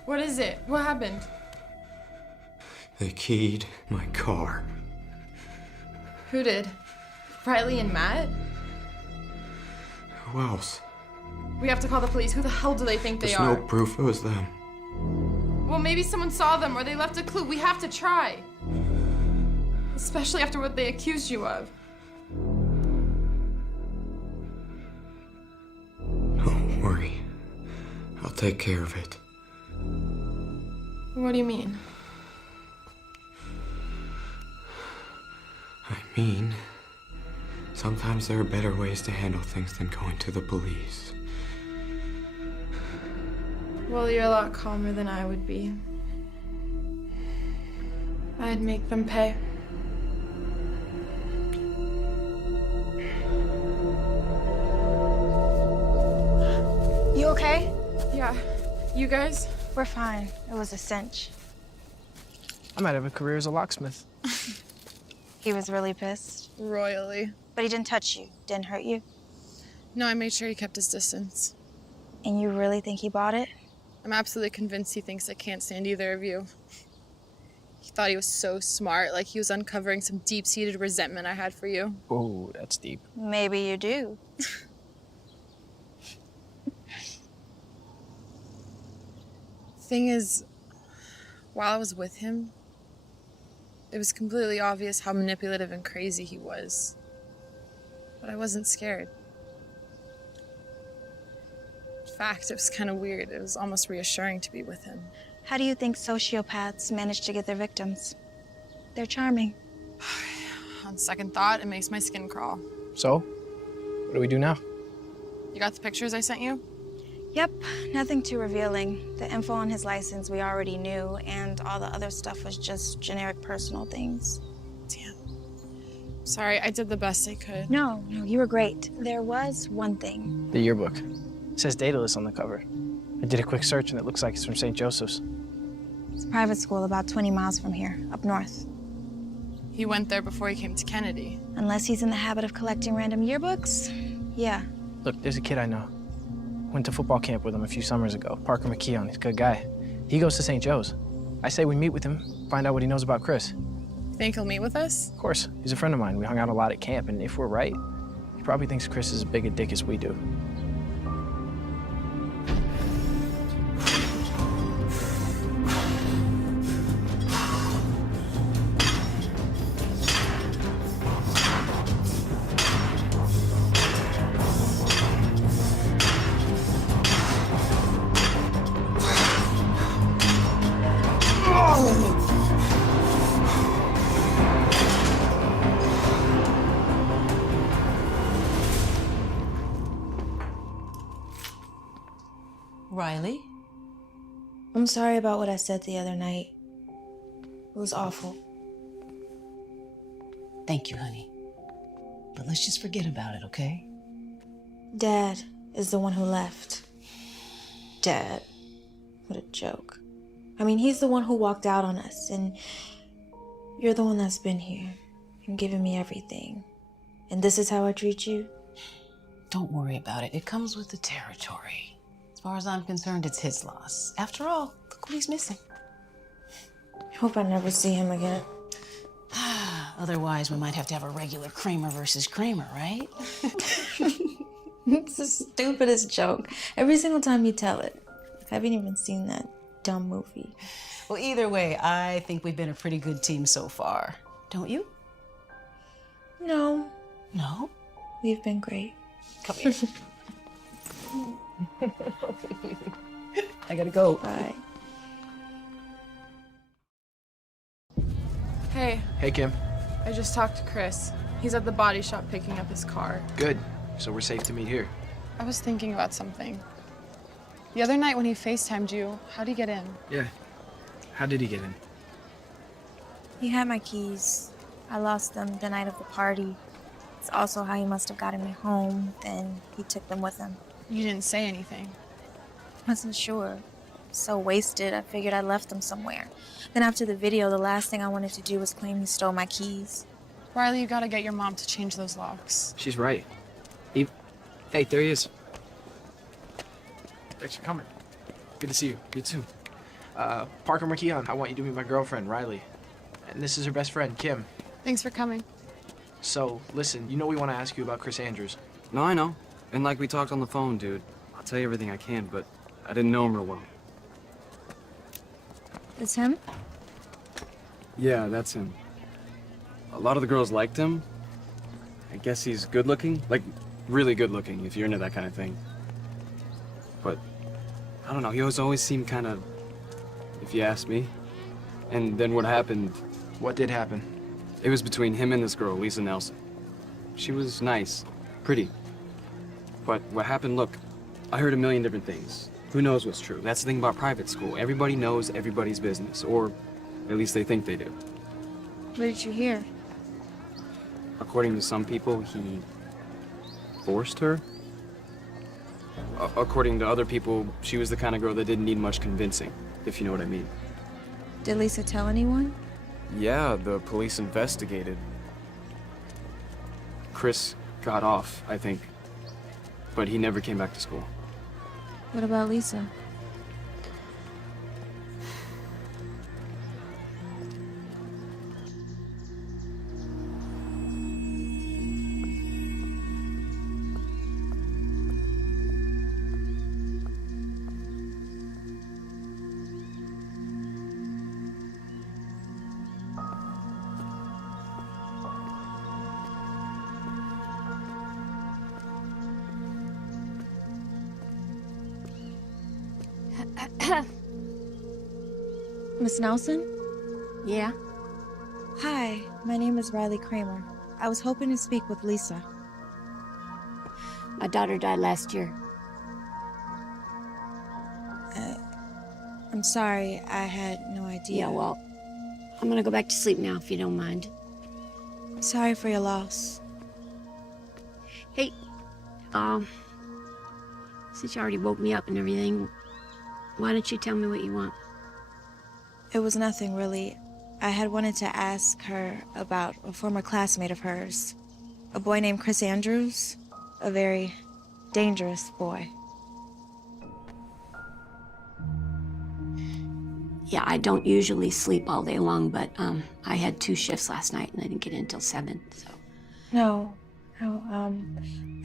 What is it? What happened? They keyed my car. Who did? Riley and Matt? Who else? We have to call the police. Who the hell do they think they There's are? no proof it was them. Well, maybe someone saw them or they left a clue. We have to try. Especially after what they accused you of. Don't worry. I'll take care of it. What do you mean? I mean, sometimes there are better ways to handle things than going to the police. Well, you're a lot calmer than I would be. I'd make them pay. You okay? Yeah. You guys? We're fine. It was a cinch. I might have a career as a locksmith. He was really pissed. Royally. But he didn't touch you, didn't hurt you. No, I made sure he kept his distance. And you really think he bought it? I'm absolutely convinced he thinks I can't stand either of you. He thought he was so smart, like he was uncovering some deep-seated resentment I had for you. Oh, that's deep. Maybe you do. Thing is, while I was with him, it was completely obvious how manipulative and crazy he was. But I wasn't scared. In fact, it was kind of weird. It was almost reassuring to be with him. How do you think sociopaths manage to get their victims? They're charming. On second thought, it makes my skin crawl. So, what do we do now? You got the pictures I sent you? Yep, nothing too revealing. The info on his license we already knew, and all the other stuff was just generic personal things. Damn. Sorry, I did the best I could. No, you were great. There was one thing. The yearbook. It says Daedalus on the cover. I did a quick search and it looks like it's from St. Joseph's. It's a private school about 20 miles from here, up north. He went there before he came to Kennedy. Unless he's in the habit of collecting random yearbooks, yeah. Look, there's a kid I know. Went to football camp with him a few summers ago. Parker McKeon, he's a good guy. He goes to St. Joe's. I say we meet with him, find out what he knows about Chris. Think he'll meet with us? Of course, he's a friend of mine. We hung out a lot at camp, and if we're right, he probably thinks Chris is as big a dick as we do. Riley? I'm sorry about what I said the other night. It was awful. Thank you, honey. But let's just forget about it, okay? Dad is the one who left. Dad. What a joke. I mean, he's the one who walked out on us, and you're the one that's been here and given me everything. And this is how I treat you? Don't worry about it. It comes with the territory. As far as I'm concerned, it's his loss. After all, look what he's missing. I hope I never see him again. Otherwise, we might have to have a regular Kramer versus Kramer, right? It's the stupidest joke. Every single time you tell it. I haven't even seen that dumb movie. Well, either way, I think we've been a pretty good team so far. Don't you? No. No? We've been great. Come here. I gotta go. Bye. Hey, Hey, Kim. I just talked to Chris. He's at the body shop picking up his car. Good. So we're safe to meet here. I was thinking about something. The other night when he FaceTimed you, how'd he get in? Yeah. How did he get in? He had my keys. I lost them the night of the party. It's also how he must have gotten me home, then he took them with him. You didn't say anything. Wasn't sure. So wasted, I figured I left them somewhere. Then after the video, the last thing I wanted to do was claim he stole my keys. Riley, you gotta get your mom to change those locks. She's right. Hey, there he is. Thanks for coming. Good to see you. You too. Parker McKeon, I want you to meet my girlfriend, Riley. And this is her best friend, Kim. Thanks for coming. So, listen, you know we want to ask you about Chris Andrews. No, I know. And like we talked on the phone, dude. I'll tell you everything I can, but I didn't know him real well. It's him? Yeah, that's him. A lot of the girls liked him. I guess he's good looking. Like, really good looking, if you're into that kind of thing. But, I don't know, he always seemed kind of, if you ask me. And then what happened... What did happen? It was between him and this girl, Lisa Nelson. She was nice, pretty. But what happened, look, I heard a million different things. Who knows what's true? That's the thing about private school. Everybody knows everybody's business, or at least they think they do. What did you hear? According to some people, he forced her. According to other people, she was the kind of girl that didn't need much convincing, if you know what I mean. Did Lisa tell anyone? Yeah, the police investigated. Chris got off, I think. But he never came back to school. What about Lisa? Miss Nelson? Yeah? Hi, my name is Riley Kramer. I was hoping to speak with Lisa. My daughter died last year. I'm sorry, I had no idea. Yeah, well, I'm gonna go back to sleep now if you don't mind. Sorry for your loss. Hey, since you already woke me up and everything, why don't you tell me what you want? It was nothing, really. I had wanted to ask her about a former classmate of hers, a boy named Chris Andrews, a very dangerous boy. Yeah, I don't usually sleep all day long, but I had 2 shifts last night and I didn't get in until 7, so. No, I'm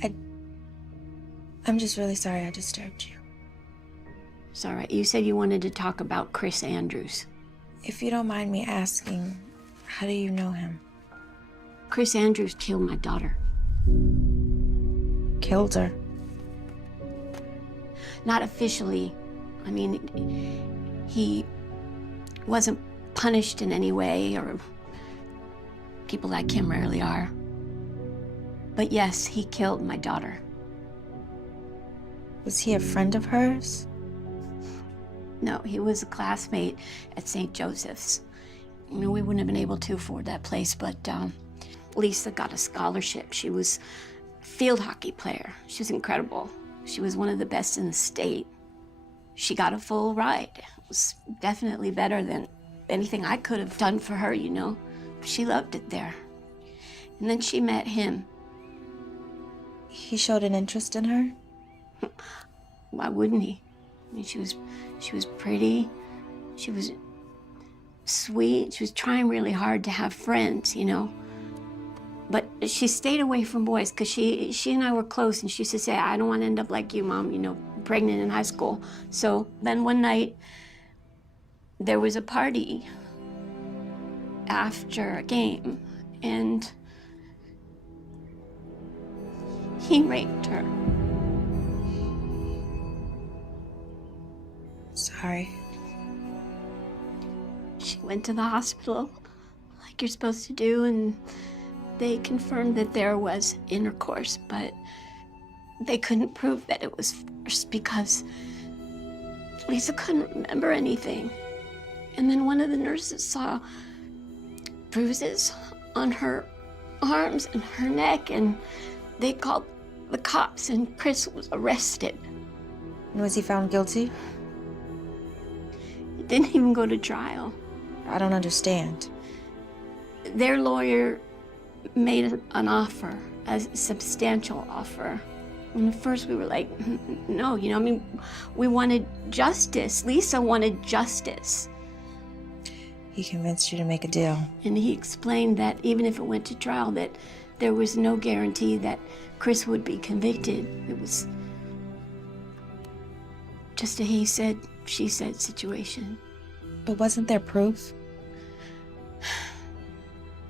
just really sorry I disturbed you. It's all right. You said you wanted to talk about Chris Andrews. If you don't mind me asking, how do you know him? Chris Andrews killed my daughter. Killed her? Not officially. I mean, he wasn't punished in any way, or people like him rarely are. But yes, he killed my daughter. Was he a friend of hers? No, he was a classmate at St. Joseph's. You know, we wouldn't have been able to afford that place, but Lisa got a scholarship. She was a field hockey player. She was incredible. She was one of the best in the state. She got a full ride. It was definitely better than anything I could have done for her, you know. She loved it there. And then she met him. He showed an interest in her? Why wouldn't he? I mean, she was pretty. She was sweet. She was trying really hard to have friends, you know. But she stayed away from boys because she and I were close, and she used to say, I don't want to end up like you, Mom, you know, pregnant in high school. So then one night, there was a party after a game, and he raped her. Sorry. She went to the hospital, like you're supposed to do, and they confirmed that there was intercourse, but they couldn't prove that it was forced because Lisa couldn't remember anything. And then one of the nurses saw bruises on her arms and her neck, and they called the cops, and Chris was arrested. And was he found guilty? It didn't even go to trial. I don't understand. Their lawyer made an offer, a substantial offer. And at first we were like, no, you know, I mean, we wanted justice. Lisa wanted justice. He convinced you to make a deal. And he explained that even if it went to trial, that there was no guarantee that Chris would be convicted. It was just a he said, she said situation. But wasn't there proof?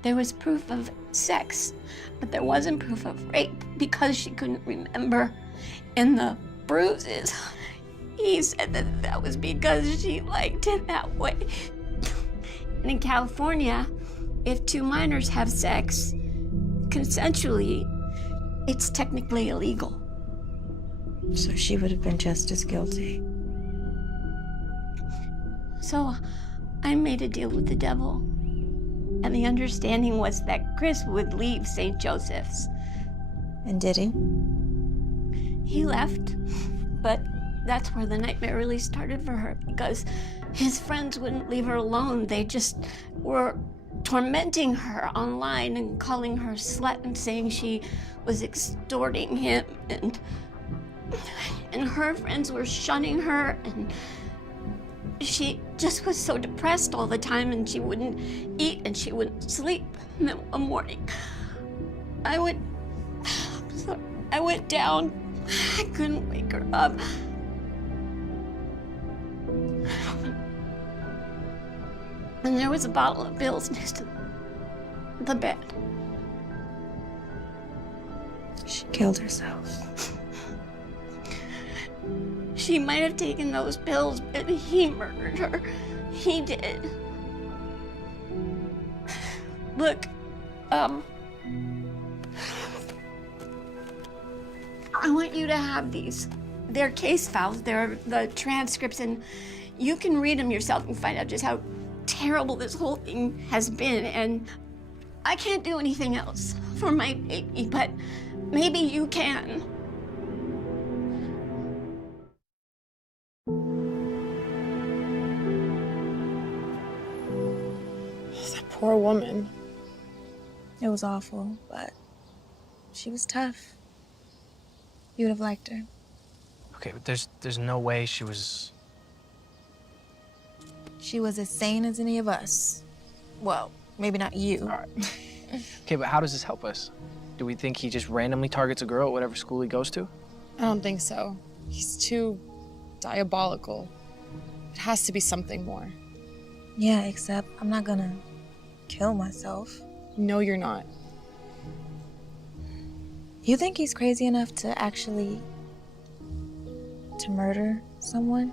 There was proof of sex, but there wasn't proof of rape because she couldn't remember. And the bruises, he said that that was because she liked it that way. And in California, if 2 minors have sex consensually, it's technically illegal. So she would have been just as guilty. So I made a deal with the devil. And the understanding was that Chris would leave St. Joseph's. And did he? He left, but that's where the nightmare really started for her, because his friends wouldn't leave her alone. They just were tormenting her online and calling her slut and saying she was extorting him, and her friends were shunning her, and she just was so depressed all the time, and she wouldn't eat and she wouldn't sleep. And then one morning, I went down. I couldn't wake her up. And there was a bottle of pills next to the bed. She killed herself. She might have taken those pills, but he murdered her. He did. Look, I want you to have these. They're case files, they're the transcripts, and you can read them yourself and find out just how terrible this whole thing has been. And I can't do anything else for my baby, but maybe you can. That poor woman. It was awful, but she was tough. You would have liked her. Okay, but there's no way she was... She was as sane as any of us. Well, maybe not you. All right. Okay, but how does this help us? Do we think he just randomly targets a girl at whatever school he goes to? I don't think so. He's too diabolical. It has to be something more. Yeah, except I'm not gonna kill myself. No, you're not. You think he's crazy enough to actually... to murder someone?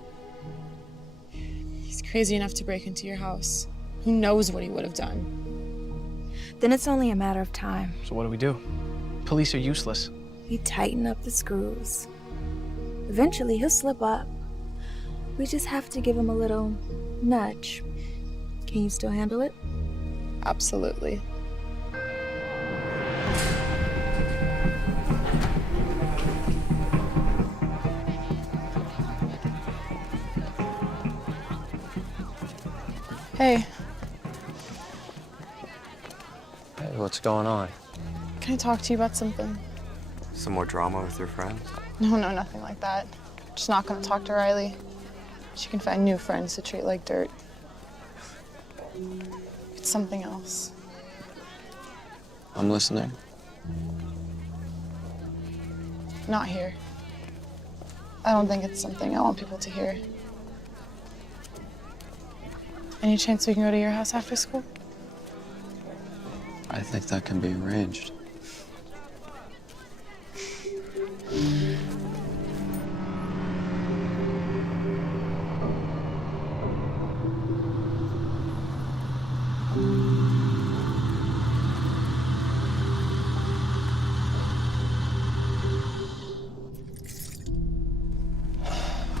He's crazy enough to break into your house. Who knows what he would have done? Then it's only a matter of time. So what do we do? Police are useless. We tighten up the screws. Eventually, he'll slip up. We just have to give him a little nudge. Can you still handle it? Absolutely. Hey. Hey, what's going on? Can I talk to you about something? Some more drama with your friends? No, nothing like that. Just not gonna talk to Riley. She can find new friends to treat like dirt. It's something else. I'm listening. Not here. I don't think it's something I want people to hear. Any chance we can go to your house after school? I think that can be arranged.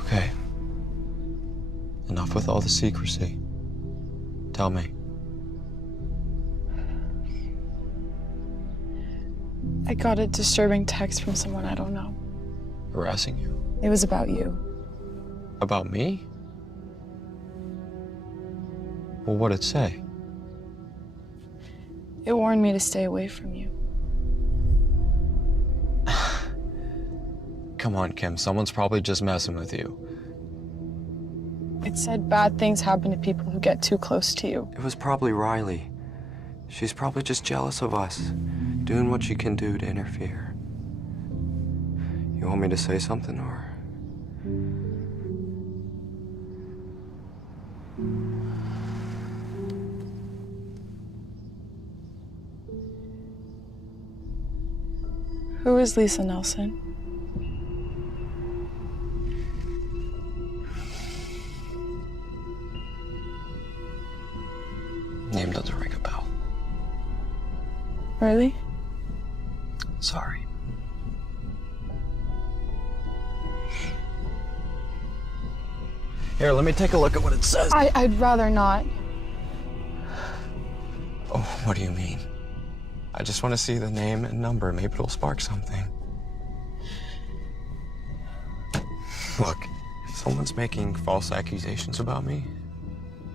Okay. Enough with all the secrecy. Tell me. I got a disturbing text from someone I don't know. Harassing you? It was about you. About me? Well, what'd it say? It warned me to stay away from you. Come on, Kim. Someone's probably just messing with you. It said bad things happen to people who get too close to you. It was probably Riley. She's probably just jealous of us, doing what she can do to interfere. You want me to say something, or? Who is Lisa Nelson? Name doesn't ring a bell. Really? Sorry. Here, let me take a look at what it says. I'd rather not. Oh, what do you mean? I just want to see the name and number. Maybe it'll spark something. Look, if someone's making false accusations about me,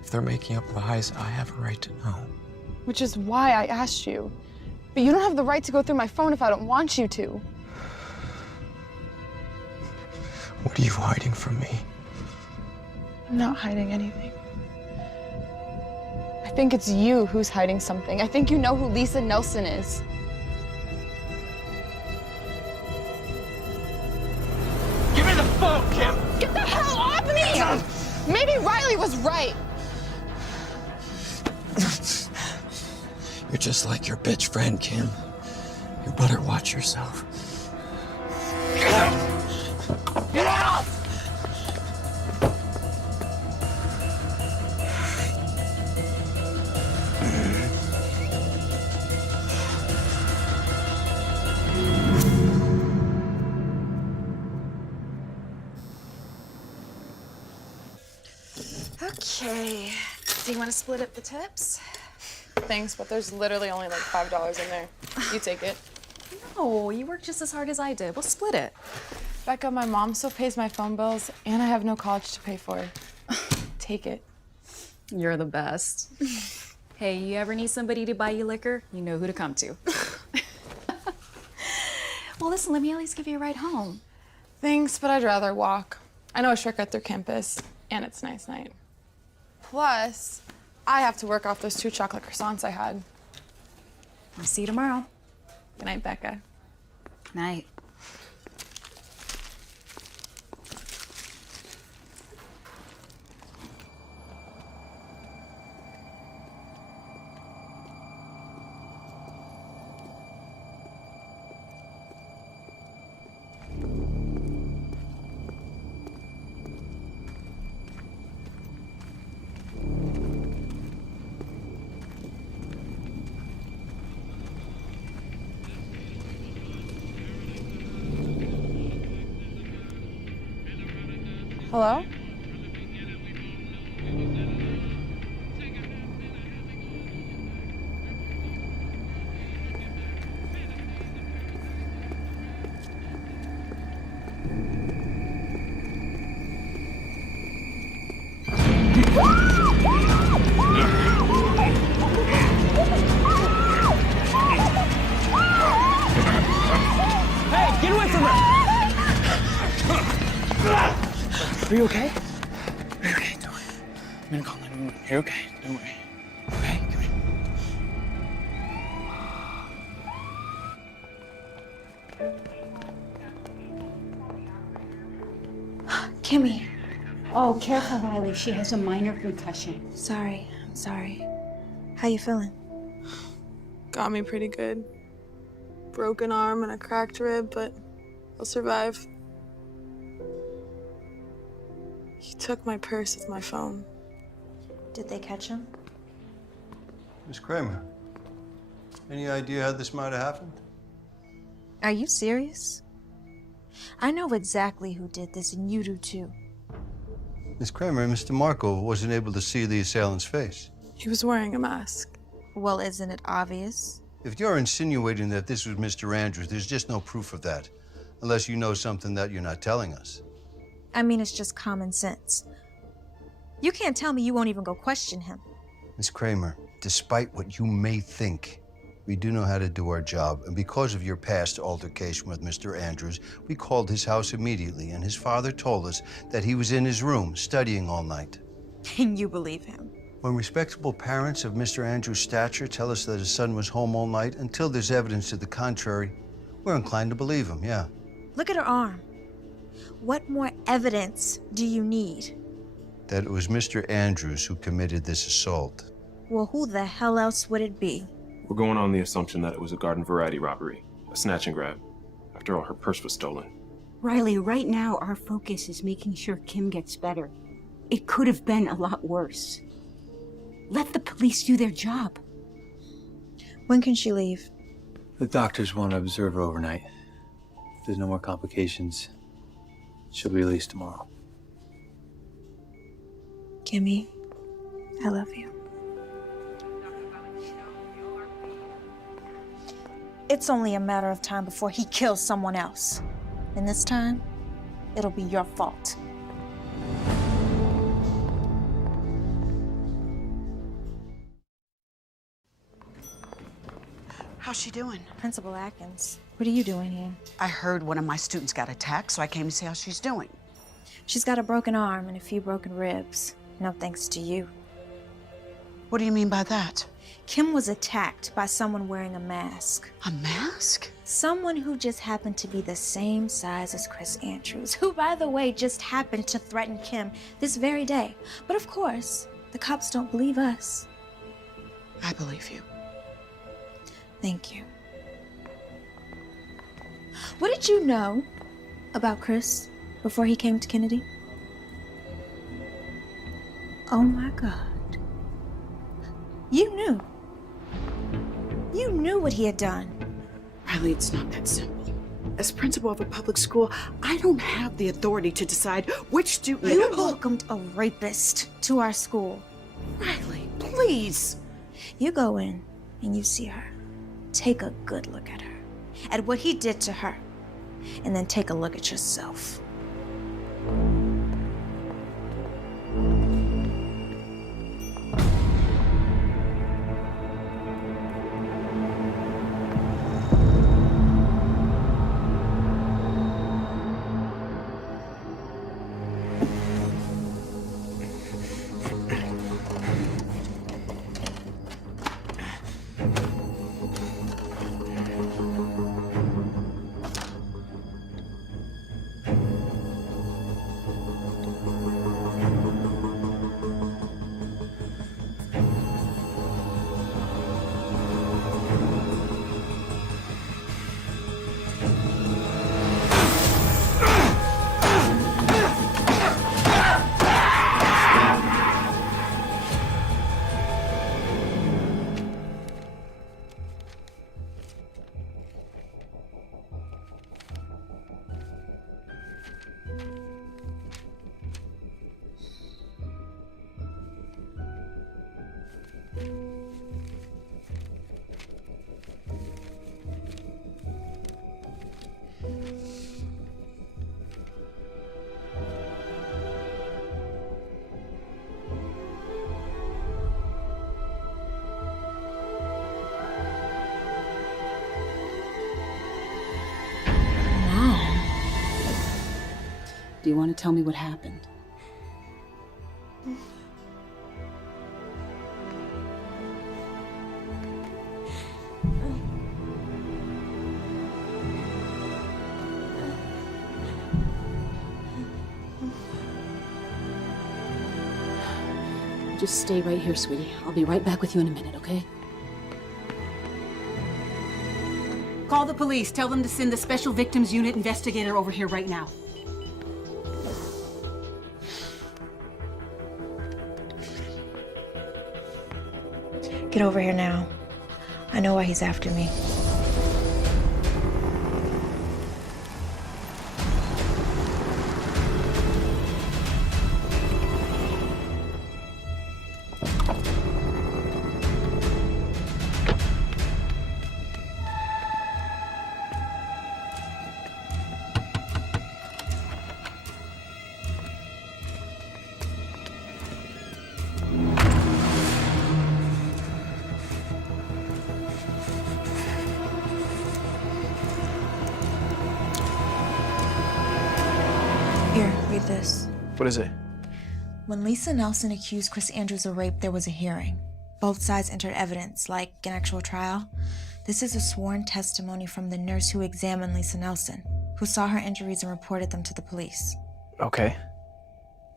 if they're making up lies, I have a right to know. Which is why I asked you. But you don't have the right to go through my phone if I don't want you to. What are you hiding from me? I'm not hiding anything. I think it's you who's hiding something. I think you know who Lisa Nelson is. Give me the phone, Kim! Get the hell off me! Maybe Riley was right. You're just like your bitch friend, Kim. You better watch yourself. Get out! Get out! Do you want to split up the tips? Thanks, but there's literally only like $5 in there. You take it. No, you work just as hard as I did. We'll split it. Becca, my mom still pays my phone bills, and I have no college to pay for. Take it. You're the best. Hey, you ever need somebody to buy you liquor? You know who to come to. Well, listen, let me at least give you a ride home. Thanks, but I'd rather walk. I know a shortcut through campus, and it's nice night. Plus, I have to work off those 2 chocolate croissants I had. I'll see you tomorrow. Good night, Becca. Night. Hello? Hey, get away from her! Are you okay? Are you okay? Don't worry. I'm gonna call 911. You're okay. Don't worry. Okay? Come here. Kimmy. Oh, careful, Riley. She has a minor concussion. Sorry. I'm sorry. How you feeling? Got me pretty good. Broken arm and a cracked rib, but I'll survive. He took my purse with my phone. Did they catch him? Miss Kramer, any idea how this might have happened? Are you serious? I know exactly who did this, and you do too. Miss Kramer, Mr. Marco wasn't able to see the assailant's face. He was wearing a mask. Well, isn't it obvious? If you're insinuating that this was Mr. Andrews, there's just no proof of that, unless you know something that you're not telling us. I mean, it's just common sense. You can't tell me you won't even go question him. Miss Kramer, despite what you may think, we do know how to do our job, and because of your past altercation with Mr. Andrews, we called his house immediately, and his father told us that he was in his room studying all night. And you believe him? When respectable parents of Mr. Andrews' stature tell us that his son was home all night, until there's evidence to the contrary, we're inclined to believe him, yeah. Look at her arm. What more evidence do you need? That it was Mr. Andrews who committed this assault. Well, who the hell else would it be? We're going on the assumption that it was a garden variety robbery, a snatch and grab. After all, her purse was stolen. Riley, right now our focus is making sure Kim gets better. It could have been a lot worse. Let the police do their job. When can she leave? The doctors want to observe her overnight. If there's no more complications, she'll be released tomorrow. Kimmy, I love you. It's only a matter of time before he kills someone else. And this time, it'll be your fault. How's she doing? Principal Atkins, what are you doing here? I heard one of my students got attacked, so I came to see how she's doing. She's got a broken arm and a few broken ribs. No thanks to you. What do you mean by that? Kim was attacked by someone wearing a mask. A mask? Someone who just happened to be the same size as Chris Andrews, who, by the way, just happened to threaten Kim this very day. But of course, the cops don't believe us. I believe you. Thank you. What did you know about Chris before he came to Kennedy? Oh my God. You knew. You knew what he had done. Riley, it's not that simple. As principal of a public school, I don't have the authority to decide which student... You welcomed a rapist to our school. Riley, please. You go in and you see her. Take a good look at her, at what he did to her, and then take a look at yourself. Do you want to tell me what happened? Just stay right here, sweetie. I'll be right back with you in a minute, okay? Call the police. Tell them to send the Special Victims Unit investigator over here right now. Get over here now. I know why he's after me. Here, read this. What is it? When Lisa Nelson accused Chris Andrews of rape, there was a hearing. Both sides entered evidence, like an actual trial. This is a sworn testimony from the nurse who examined Lisa Nelson, who saw her injuries and reported them to the police. Okay.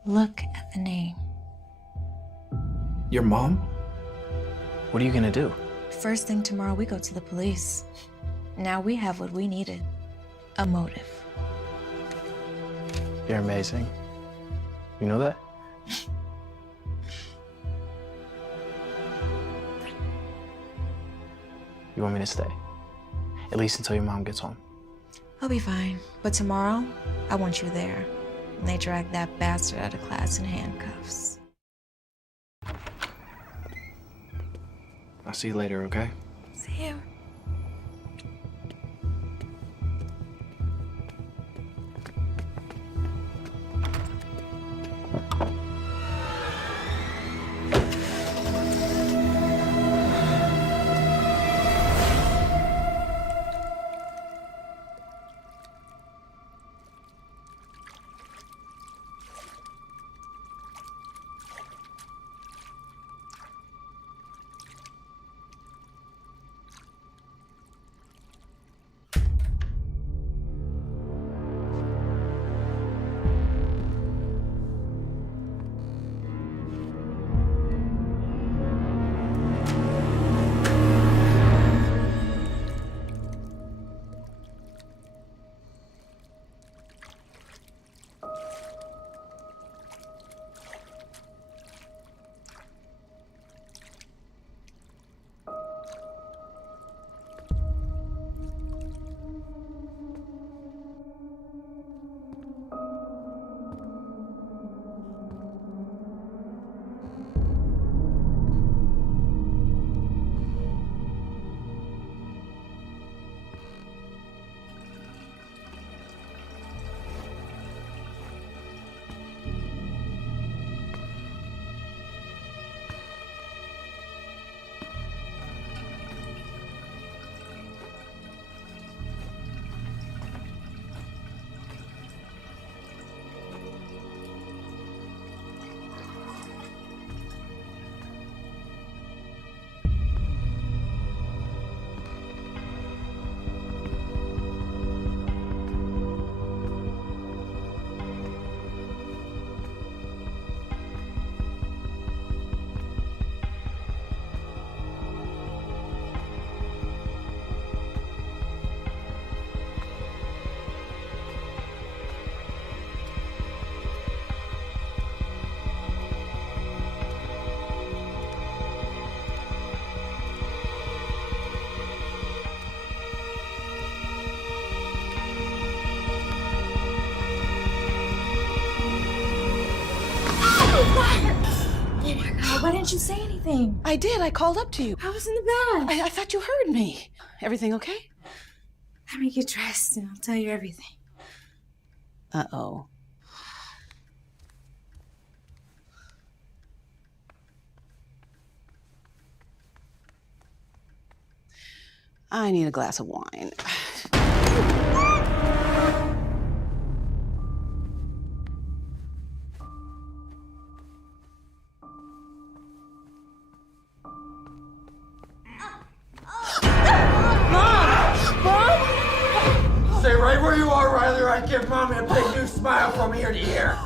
Look at the name. Your mom? What are you gonna do? First thing tomorrow, we go to the police. Now we have what we needed. A motive. You're amazing. You know that? You want me to stay? At least until your mom gets home. I'll be fine. But tomorrow, I want you there. And they drag that bastard out of class in handcuffs. I'll see you later, okay? See you. Why didn't you say anything? I did. I called up to you. I was in the bed. I thought you heard me. Everything okay? Let me get dressed and I'll tell you everything. Uh-oh. I need a glass of wine. Stay right where you are, Riley, or I'd give Mommy a big new smile from ear to ear.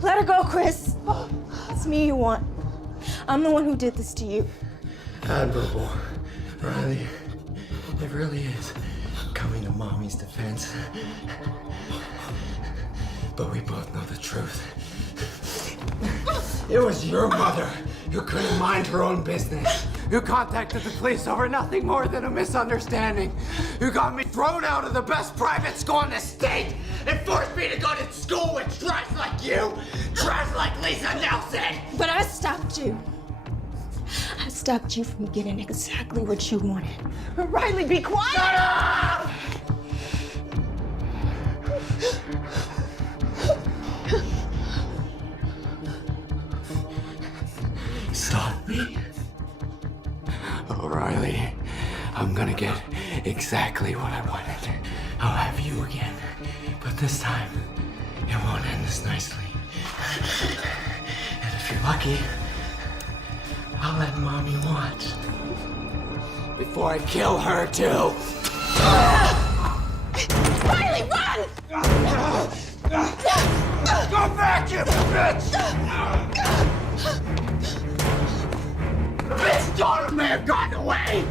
Let her go, Chris. It's me you want. I'm the one who did this to you. Admirable, Riley. It really is coming to Mommy's defense. But we both know the truth. It was your mother who couldn't mind her own business, who contacted the police over nothing more than a misunderstanding, who got me thrown out of the best private school in the state and forced me to go to school with trash like you, trash like Lisa Nelson. But I stopped you. I stopped you from getting exactly what you wanted. Riley, be quiet! Shut up! Stop me. Oh, Riley, I'm gonna get exactly what I wanted. I'll have you again, but this time, it won't end as nicely. And if you're lucky, I'll let Mommy watch. Before I kill her, too. Riley, run! Go back, you bitch! The bitch daughter may have gotten away!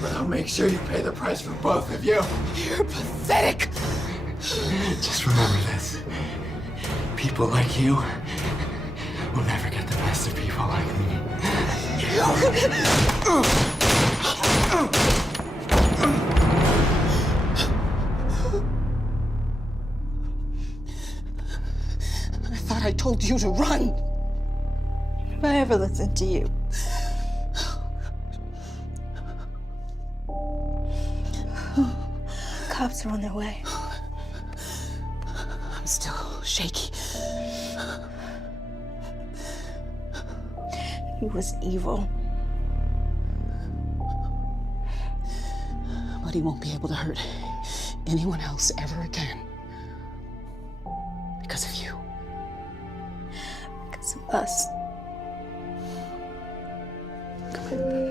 But I'll make sure you pay the price for both of you. You're pathetic. Just remember this. People like you will never get the best of people like me. I thought I told you to run. If I ever listened to you. Cops are on their way. I'm still shaky. He was evil. But he won't be able to hurt anyone else ever again. Because of you. Because of us. Come on.